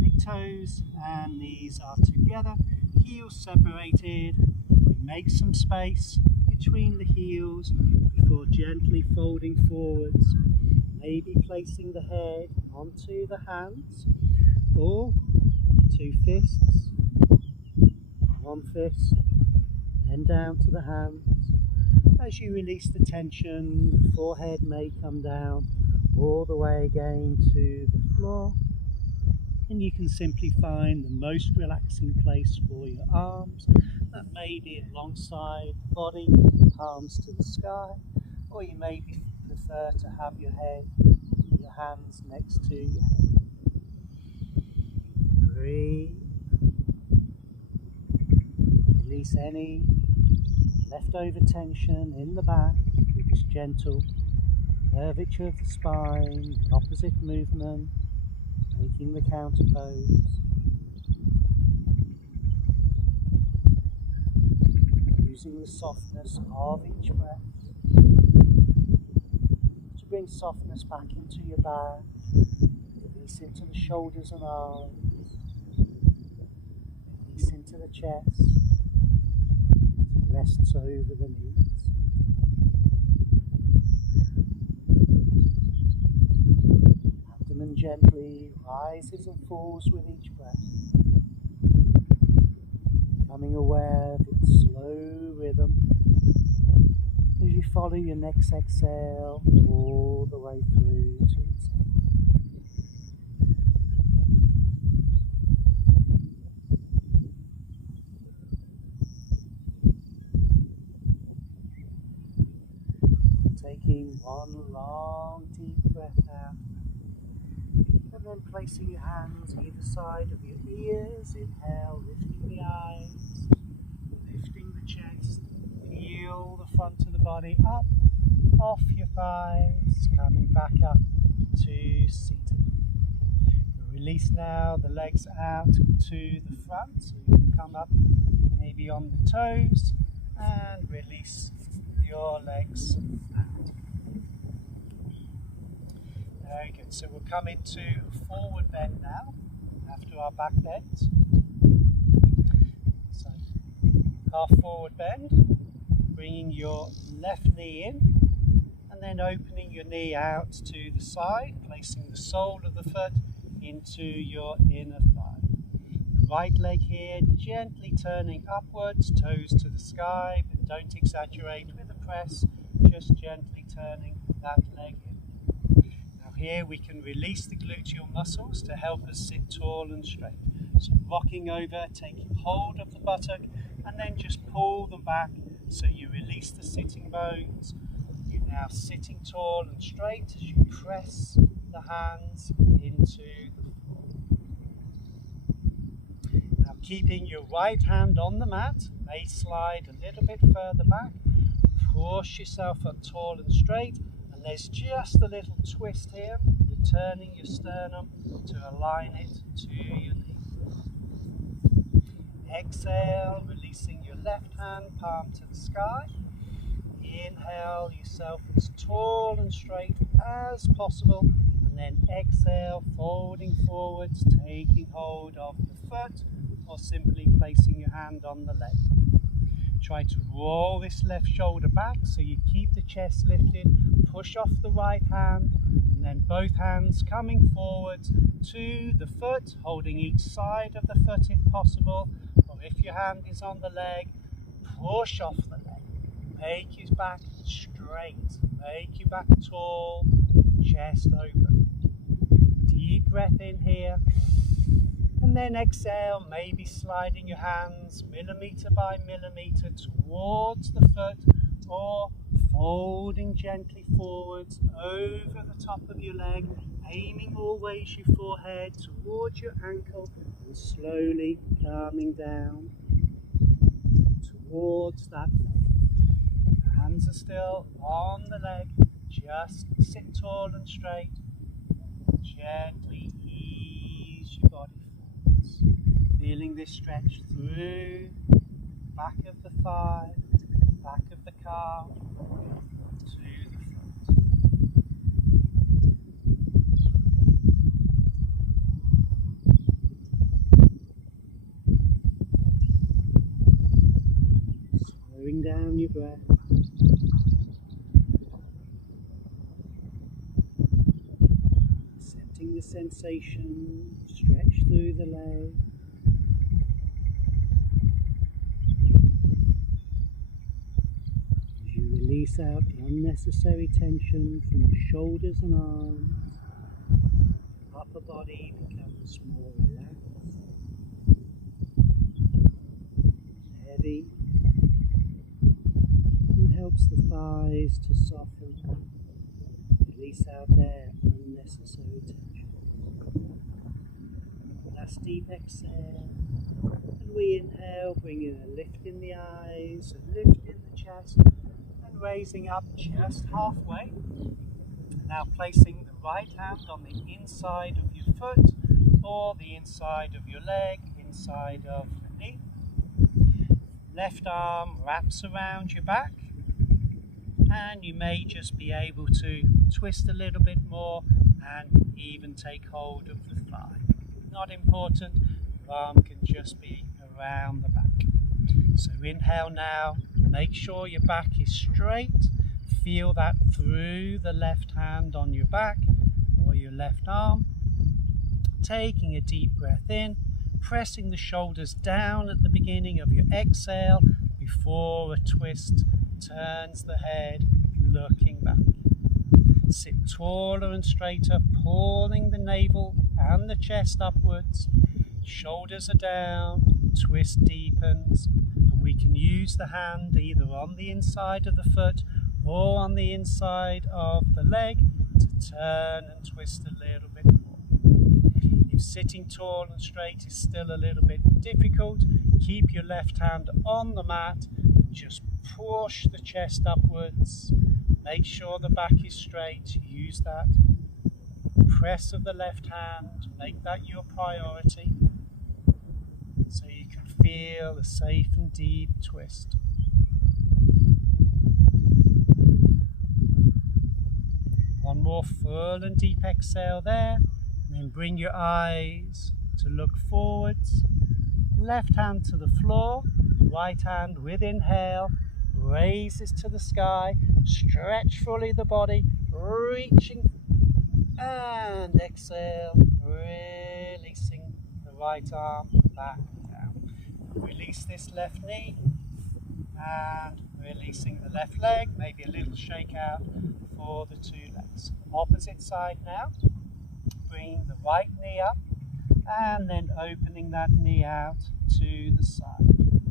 Big toes and knees are together, heels separated. We make some space between the heels before gently folding forwards, maybe placing the head onto the hands or two fists. One fist, then down to the hands. As you release the tension, the forehead may come down all the way again to the floor. And you can simply find the most relaxing place for your arms. That may be alongside the body, palms to the sky, or you may prefer to have your head, your hands next to your head. Breathe. Release any leftover tension in the back with this gentle curvature of the spine, opposite movement, making the counter pose. Using the softness of each breath to bring softness back into your back, release into the shoulders and arms, release into the chest. Rests over the knees. Abdomen gently rises and falls with each breath. Becoming aware of its slow rhythm as you follow your next exhale all the way through to its end. Taking one long deep breath out, and then placing your hands either side of your ears. Inhale, lifting the eyes, lifting the chest, feel the front of the body up, off your thighs, coming back up to seated. Release now the legs out to the front, so you can come up maybe on the toes and release your legs out. Very good. So we'll come into forward bend now after our back bends. So half forward bend, bringing your left knee in and then opening your knee out to the side, placing the sole of the foot into your inner thigh. The right leg here gently turning upwards, toes to the sky, but don't exaggerate with the press, just gently turning that leg in. Now here we can release the gluteal muscles to help us sit tall and straight. So rocking over, taking hold of the buttock and then just pull them back so you release the sitting bones. You're now sitting tall and straight as you press the hands into the floor. Now keeping your right hand on the mat, may slide a little bit further back, push yourself up tall and straight, and there's just a little twist here. You're turning your sternum to align it to your knee. Exhale, releasing your left hand palm to the sky. Inhale yourself as tall and straight as possible, and then exhale, folding forwards, taking hold of the foot or simply placing your hand on the leg. Try to roll this left shoulder back so you keep the chest lifted. Push off the right hand and then both hands coming forwards to the foot, holding each side of the foot if possible, or if your hand is on the leg, push off the leg. Make your back straight, make your back tall, chest open. Deep breath in here, and then exhale, maybe sliding your hands millimetre by millimetre towards the foot, or folding gently forwards over the top of your leg, aiming always your forehead towards your ankle, and slowly coming down towards that leg. Hands are still on the leg, just sit tall and straight. Gently ease your body forwards, feeling this stretch through back of the thigh, back of the calf, to the front. Slowing down your breath. The sensation, stretch through the leg. As you release out unnecessary tension from the shoulders and arms, upper body becomes more relaxed, heavy, and helps the thighs to soften. Release out there unnecessary tension. Last deep exhale, and we inhale, bringing a lift in the eyes, a lift in the chest, and raising up just halfway. Now placing the right hand on the inside of your foot or the inside of your leg, inside of the knee. Left arm wraps around your back, and you may just be able to twist a little bit more and even take hold of the thigh. Not important, your arm can just be around the back. So inhale now, make sure your back is straight, feel that through the left hand on your back or your left arm. Taking a deep breath in, pressing the shoulders down at the beginning of your exhale before a twist turns the head, looking back. Sit taller and straighter, pulling the navel and the chest upwards. Shoulders are down, twist deepens, and we can use the hand either on the inside of the foot or on the inside of the leg to turn and twist a little bit more. If sitting tall and straight is still a little bit difficult, keep your left hand on the mat, just push the chest upwards. Make sure the back is straight, use that. press of the left hand, make that your priority so you can feel a safe and deep twist. One more full and deep exhale there, and then bring your eyes to look forwards. Left hand to the floor, right hand with inhale, raises to the sky, stretch fully the body, reaching, and exhale, releasing the right arm back down. Release this left knee, and releasing the left leg, maybe a little shake out for the two legs. Opposite side now, bring the right knee up, and then opening that knee out to the side.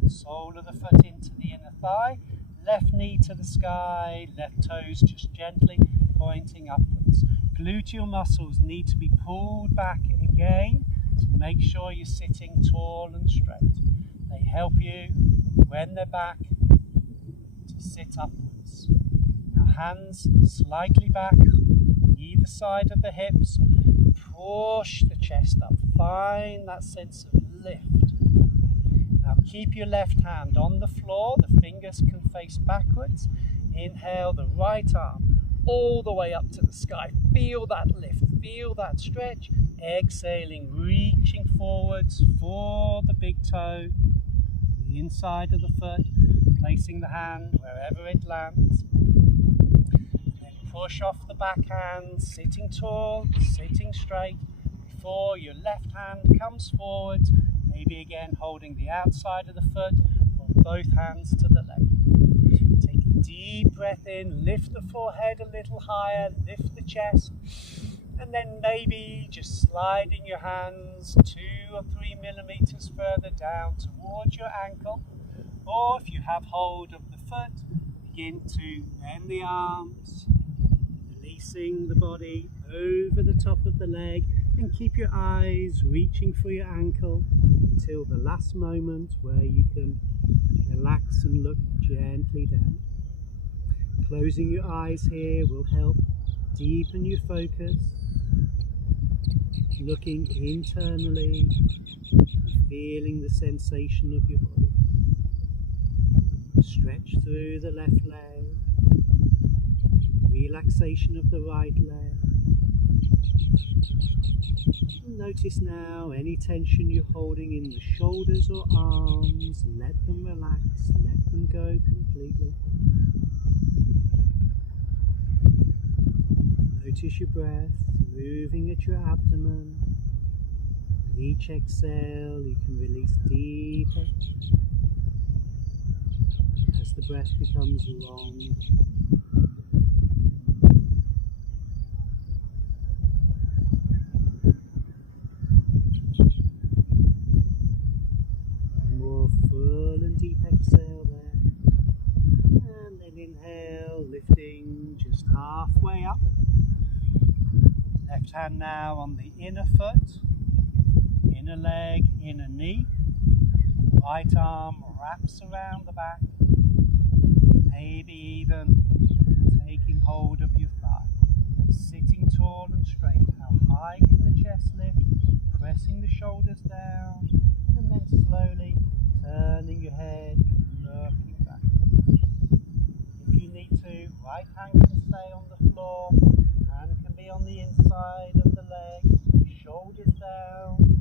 Sole of the foot into the inner thigh, left knee to the sky, left toes just gently pointing upwards. Gluteal muscles need to be pulled back again to make sure you're sitting tall and straight. They help you, when they're back, to sit upwards. Now hands slightly back, either side of the hips, push the chest up, find that sense of lift. Now keep your left hand on the floor, the fingers can face backwards. Inhale the right arm all the way up to the sky. Feel that lift, feel that stretch. Exhaling, reaching forwards for the big toe, the inside of the foot, placing the hand wherever it lands. Then push off the back hand, sitting tall, sitting straight, before your left hand comes forwards, maybe again holding the outside of the foot or both hands to the leg. Take a deep breath in, lift the forehead a little higher, lift the chest, and then maybe just sliding your hands 2 or 3 millimeters further down towards your ankle, or if you have hold of the foot, begin to bend the arms, releasing the body over the top of the leg, and keep your eyes reaching for your ankle until the last moment where you can relax and look gently down. Closing your eyes here will help deepen your focus, looking internally and feeling the sensation of your body. Stretch through the left leg, relaxation of the right leg. Notice now any tension you're holding in the shoulders or arms, let them relax, let them go completely. Notice your breath moving at your abdomen. With each exhale you can release deeper as the breath becomes long. More full and deep exhale there. And then inhale, lifting just halfway up. Left hand now on the inner foot, inner leg, inner knee. Right arm wraps around the back, maybe even taking hold of your thigh. Sitting tall and straight. How high can the chest lift? Pressing the shoulders down, and then slowly turning your head, looking back. If you need to, right hand can stay on the floor, hand can be on the inside of the leg, shoulders down,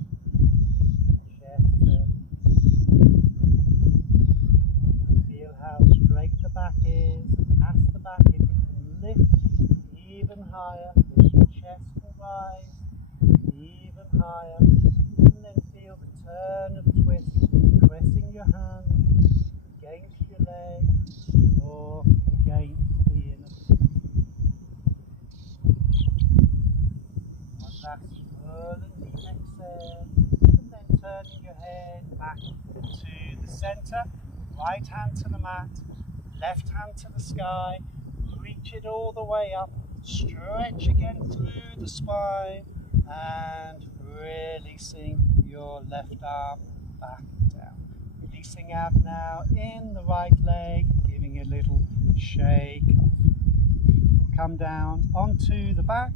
chest up. Feel how straight the back is, past the back if it can lift even higher, the chest can rise even higher, and then feel the turn of twist, pressing your hand against your leg or against the inner foot. One last full and deep exhale, and then turning your head back to the center, right hand to the mat, left hand to the sky, reach it all the way up, stretch again through the spine, and releasing your left arm back down. Releasing out now in the right leg, giving a little shake off. We'll come down onto the back,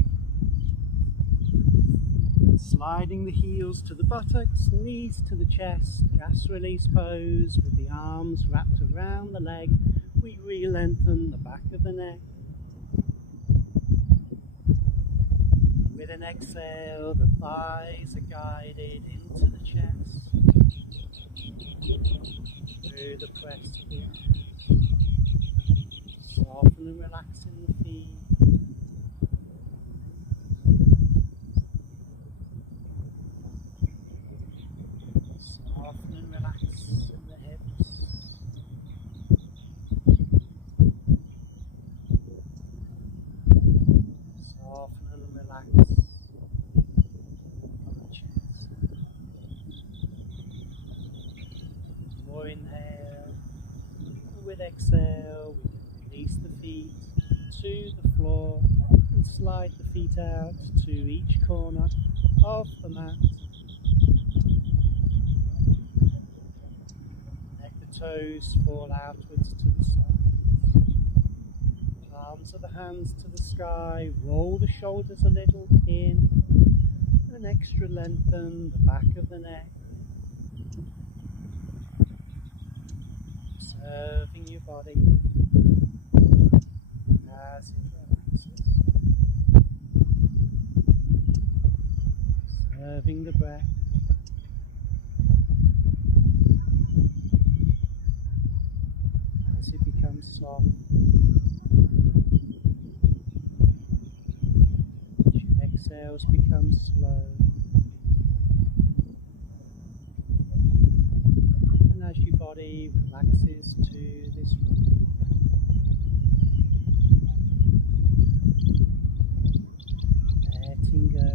Sliding the heels to the buttocks, knees to the chest, gas release pose with the arms wrapped around the leg. We re-lengthen the back of the neck. With an exhale, the thighs are guided into the chest, through the press of the arms. Soften and relax in the feet. Soften and relax in the hips. Soften and relax on the chest. More inhale. And with exhale, we can release the feet to the floor and slide the feet out to each corner of the mat. Let the toes fall outwards to the side. Palms of the hands to the sky. Roll the shoulders a little in. And extra lengthen the back of the neck. Observing your body as it relaxes. Observing the breath. As it becomes soft. As your exhales become slow. And as your body relaxes to this rhythm. Letting go.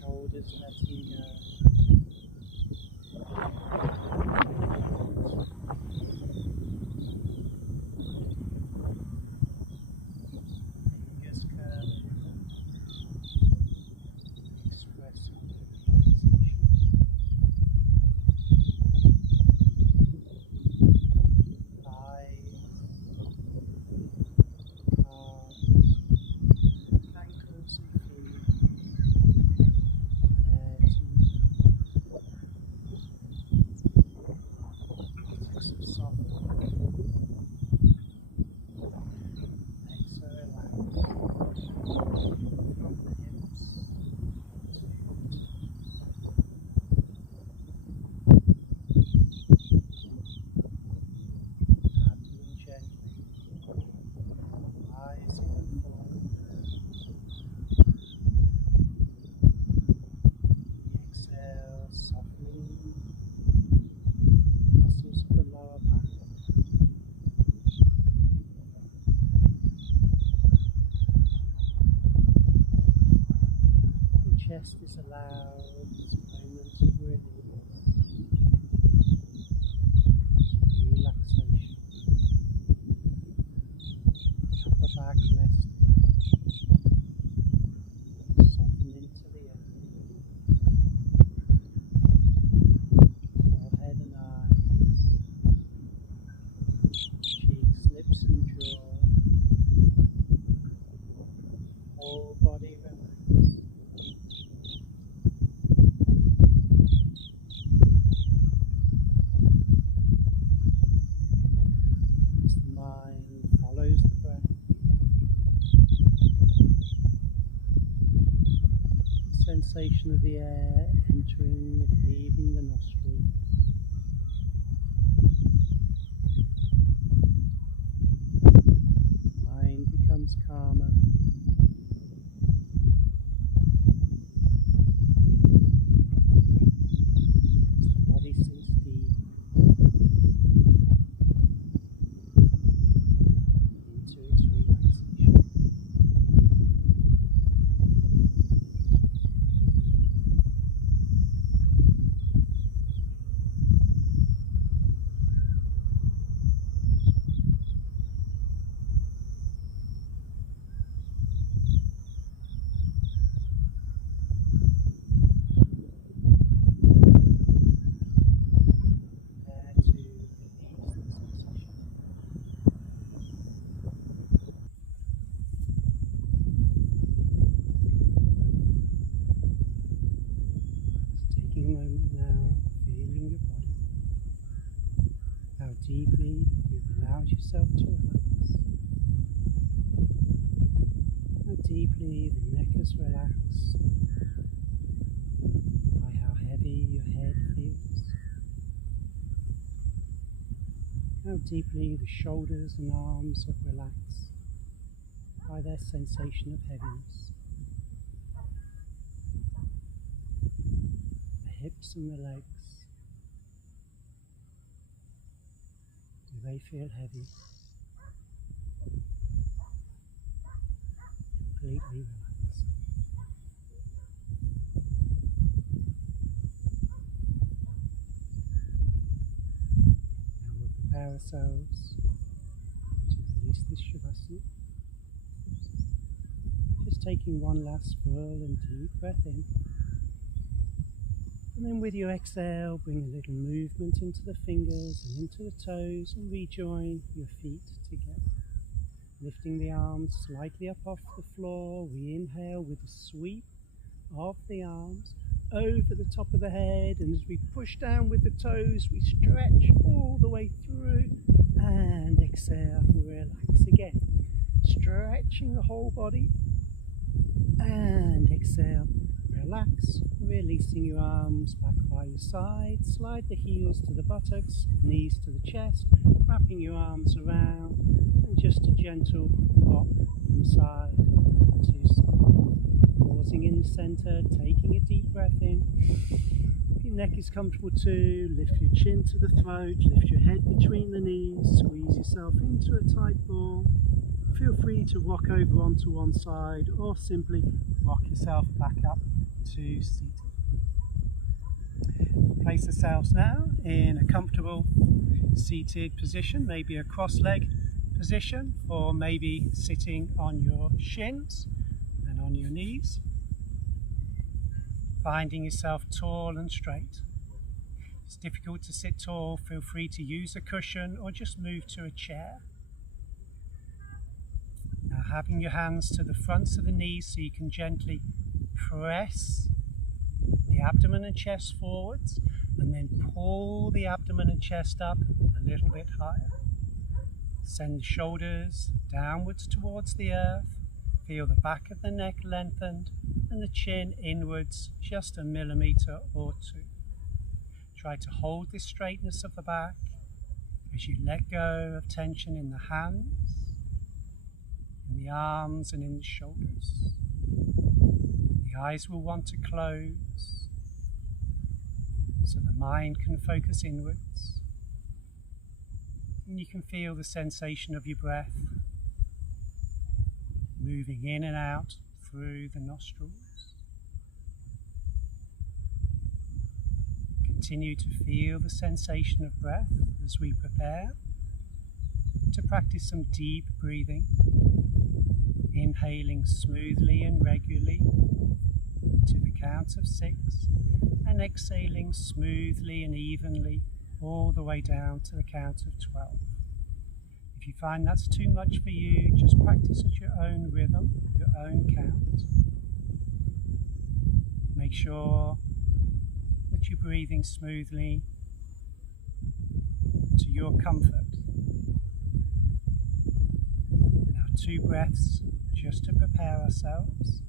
Shoulders letting go. Fingers curling, expressing relaxation. Thighs, calves, ankles and feet. Chest is allowed this moment of release, relaxation, upper back resting, soften into the earth, forehead and eyes, cheeks, lips and jaw, whole body relaxed. Follows the breath. The sensation of the air entering and leaving the nostrils. Mind becomes calmer. As the body sinks deep. deeply you've allowed yourself to relax. How deeply the neck is relaxed by how heavy your head feels. How deeply the shoulders and arms have relaxed by their sensation of heaviness. The hips and the legs, do they feel heavy? Completely relaxed. Now we'll prepare ourselves to release this Shavasana. Just taking one last full and deep breath in. And then with your exhale, bring a little movement into the fingers and into the toes and rejoin your feet together. Lifting the arms slightly up off the floor, we inhale with a sweep of the arms over the top of the head, and as we push down with the toes, we stretch all the way through, and exhale, relax again. Stretching the whole body, and exhale, relax, releasing your arms back by your side, slide the heels to the buttocks, knees to the chest, wrapping your arms around, and just a gentle rock from side to side. Pausing in the center, taking a deep breath in. If your neck is comfortable too, lift your chin to the throat, lift your head between the knees, squeeze yourself into a tight ball. Feel free to rock over onto one side or simply rock yourself back up to seated. Place yourselves now in a comfortable seated position, maybe a cross-leg position, or maybe sitting on your shins and on your knees, finding yourself tall and straight. If it's difficult to sit tall, feel free to use a cushion or just move to a chair. Now having your hands to the fronts of the knees so you can gently press the abdomen and chest forwards, and then pull the abdomen and chest up a little bit higher. Send the shoulders downwards towards the earth. Feel the back of the neck lengthened and the chin inwards just a millimetre or two. Try to hold this straightness of the back as you let go of tension in the hands, in the arms and in the shoulders. The eyes will want to close so the mind can focus inwards. And you can feel the sensation of your breath moving in and out through the nostrils. Continue to feel the sensation of breath as we prepare to practice some deep breathing, inhaling smoothly and regularly to the count of 6, and exhaling smoothly and evenly all the way down to the count of 12. If you find that's too much for you, just practice at your own rhythm, your own count. Make sure that you're breathing smoothly to your comfort. Now 2 breaths just to prepare ourselves.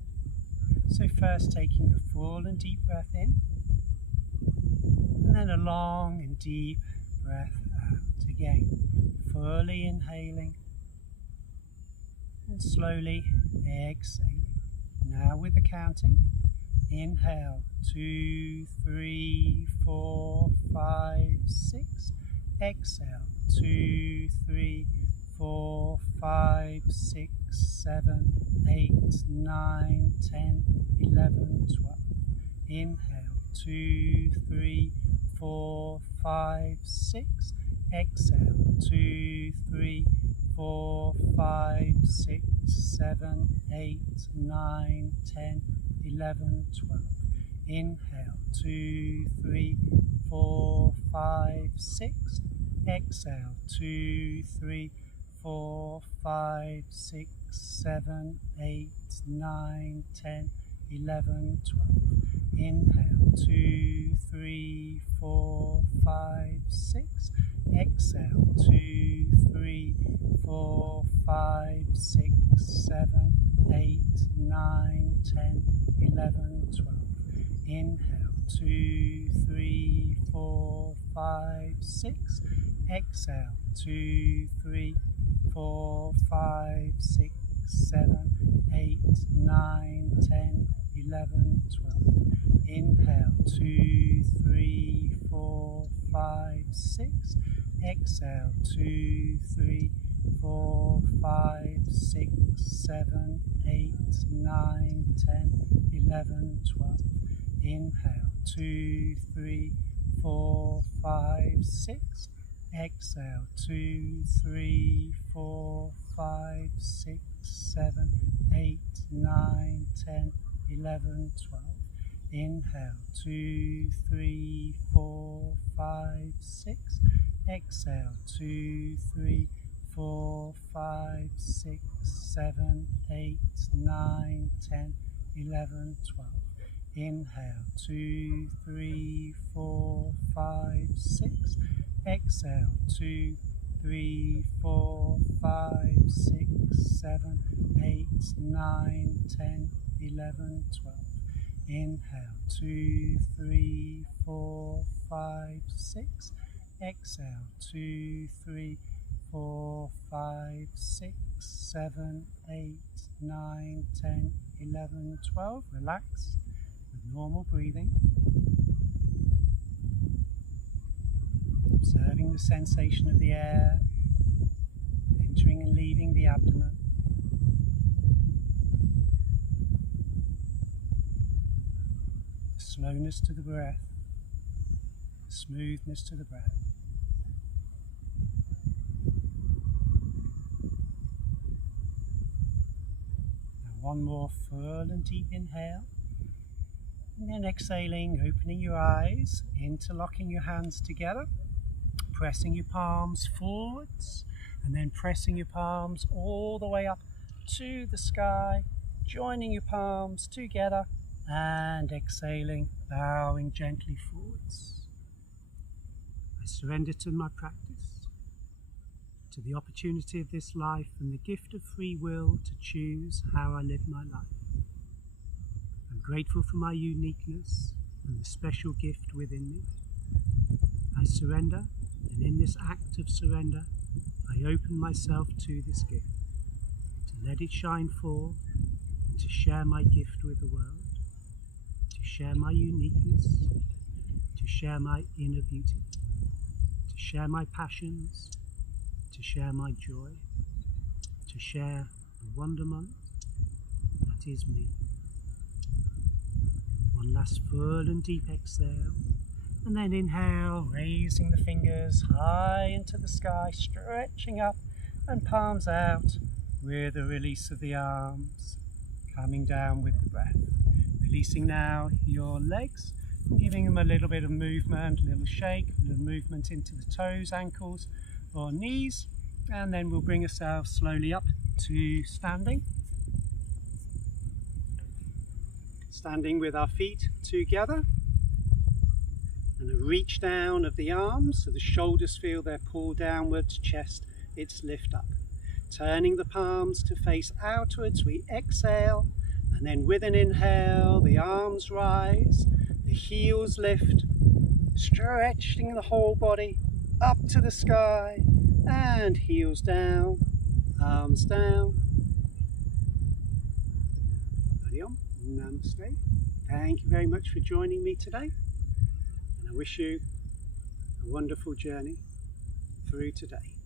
So first taking a full and deep breath in, and then a long and deep breath out again. Fully inhaling and slowly exhaling. Now with the counting, inhale 2, 3, 4, 5, 6. Exhale 2, 3, 4, 5, 6, 7, 8, 9, 10, 11, 12. Inhale 2, 3, 4, 5, 6. Exhale 2, 3, 4, 5, 6, 7, 8, 9, 10, 11, 12. Inhale 2, 3, 4, 5, 6. Exhale 2, 3, 4, 5, 6, 7, 8, 9, 10, 11, 12. Inhale, 2, 3, 4, 5, 6. Exhale, 2, 3, 4, 5, 6, 7, 8, 9, 10, 11, 12. Inhale, 2, 3, 4, 5, 6. Exhale, 2, 3, 4, 5, 6, 7, 8, 9, 10, 11, 12. Inhale, 2, 3, 4, 5, 6. Exhale, 2, 3, 4, 5, 6, 7, 8, 9, 10, 11, 12. Inhale, 2, 3, 4, 5, 6. Exhale, 2, 3, 4, 5, 6, 7, 8, 9, 10, 11, 12. Inhale, 2, 3, 4, 5, 6. Exhale, 2, 3, 4, 5, 6, 7, 8, 9, 10, 11, 12. Inhale, 2, 3, 4, 5, 6. Exhale, 2, 3, 4, 5, 6, 7, 8, 9, 10, 11, 12. Inhale, 2, 3, 4, 5, 6. Exhale, 2, 3, 4, 5, 6, 7, 8, 9, 10, 11, 12. Relax with normal breathing. Observing the sensation of the air entering and leaving the abdomen. The slowness to the breath, the smoothness to the breath. Now one more full and deep inhale. And then exhaling, opening your eyes, interlocking your hands together, pressing your palms forwards, and then pressing your palms all the way up to the sky, joining your palms together, and exhaling, bowing gently forwards. I surrender to my practice, to the opportunity of this life and the gift of free will to choose how I live my life. I'm grateful for my uniqueness and the special gift within me. I surrender, and in this act of surrender, I open myself to this gift, to let it shine forth and to share my gift with the world, to share my uniqueness, to share my inner beauty, to share my passions, to share my joy, to share the wonderment that is me. One last full and deep exhale, and then inhale, raising the fingers high into the sky, stretching up and palms out with a release of the arms, coming down with the breath. Releasing now your legs and giving them a little bit of movement, a little shake, a little movement into the toes, ankles or knees, and then we'll bring ourselves slowly up to standing. Standing with our feet together, and a reach down of the arms so the shoulders feel their pull downwards, chest its lift up. Turning the palms to face outwards, we exhale, and then with an inhale the arms rise, the heels lift, stretching the whole body up to the sky, and heels down, arms down. Ready on. Namaste. Thank you very much for joining me today, and I wish you a wonderful journey through today.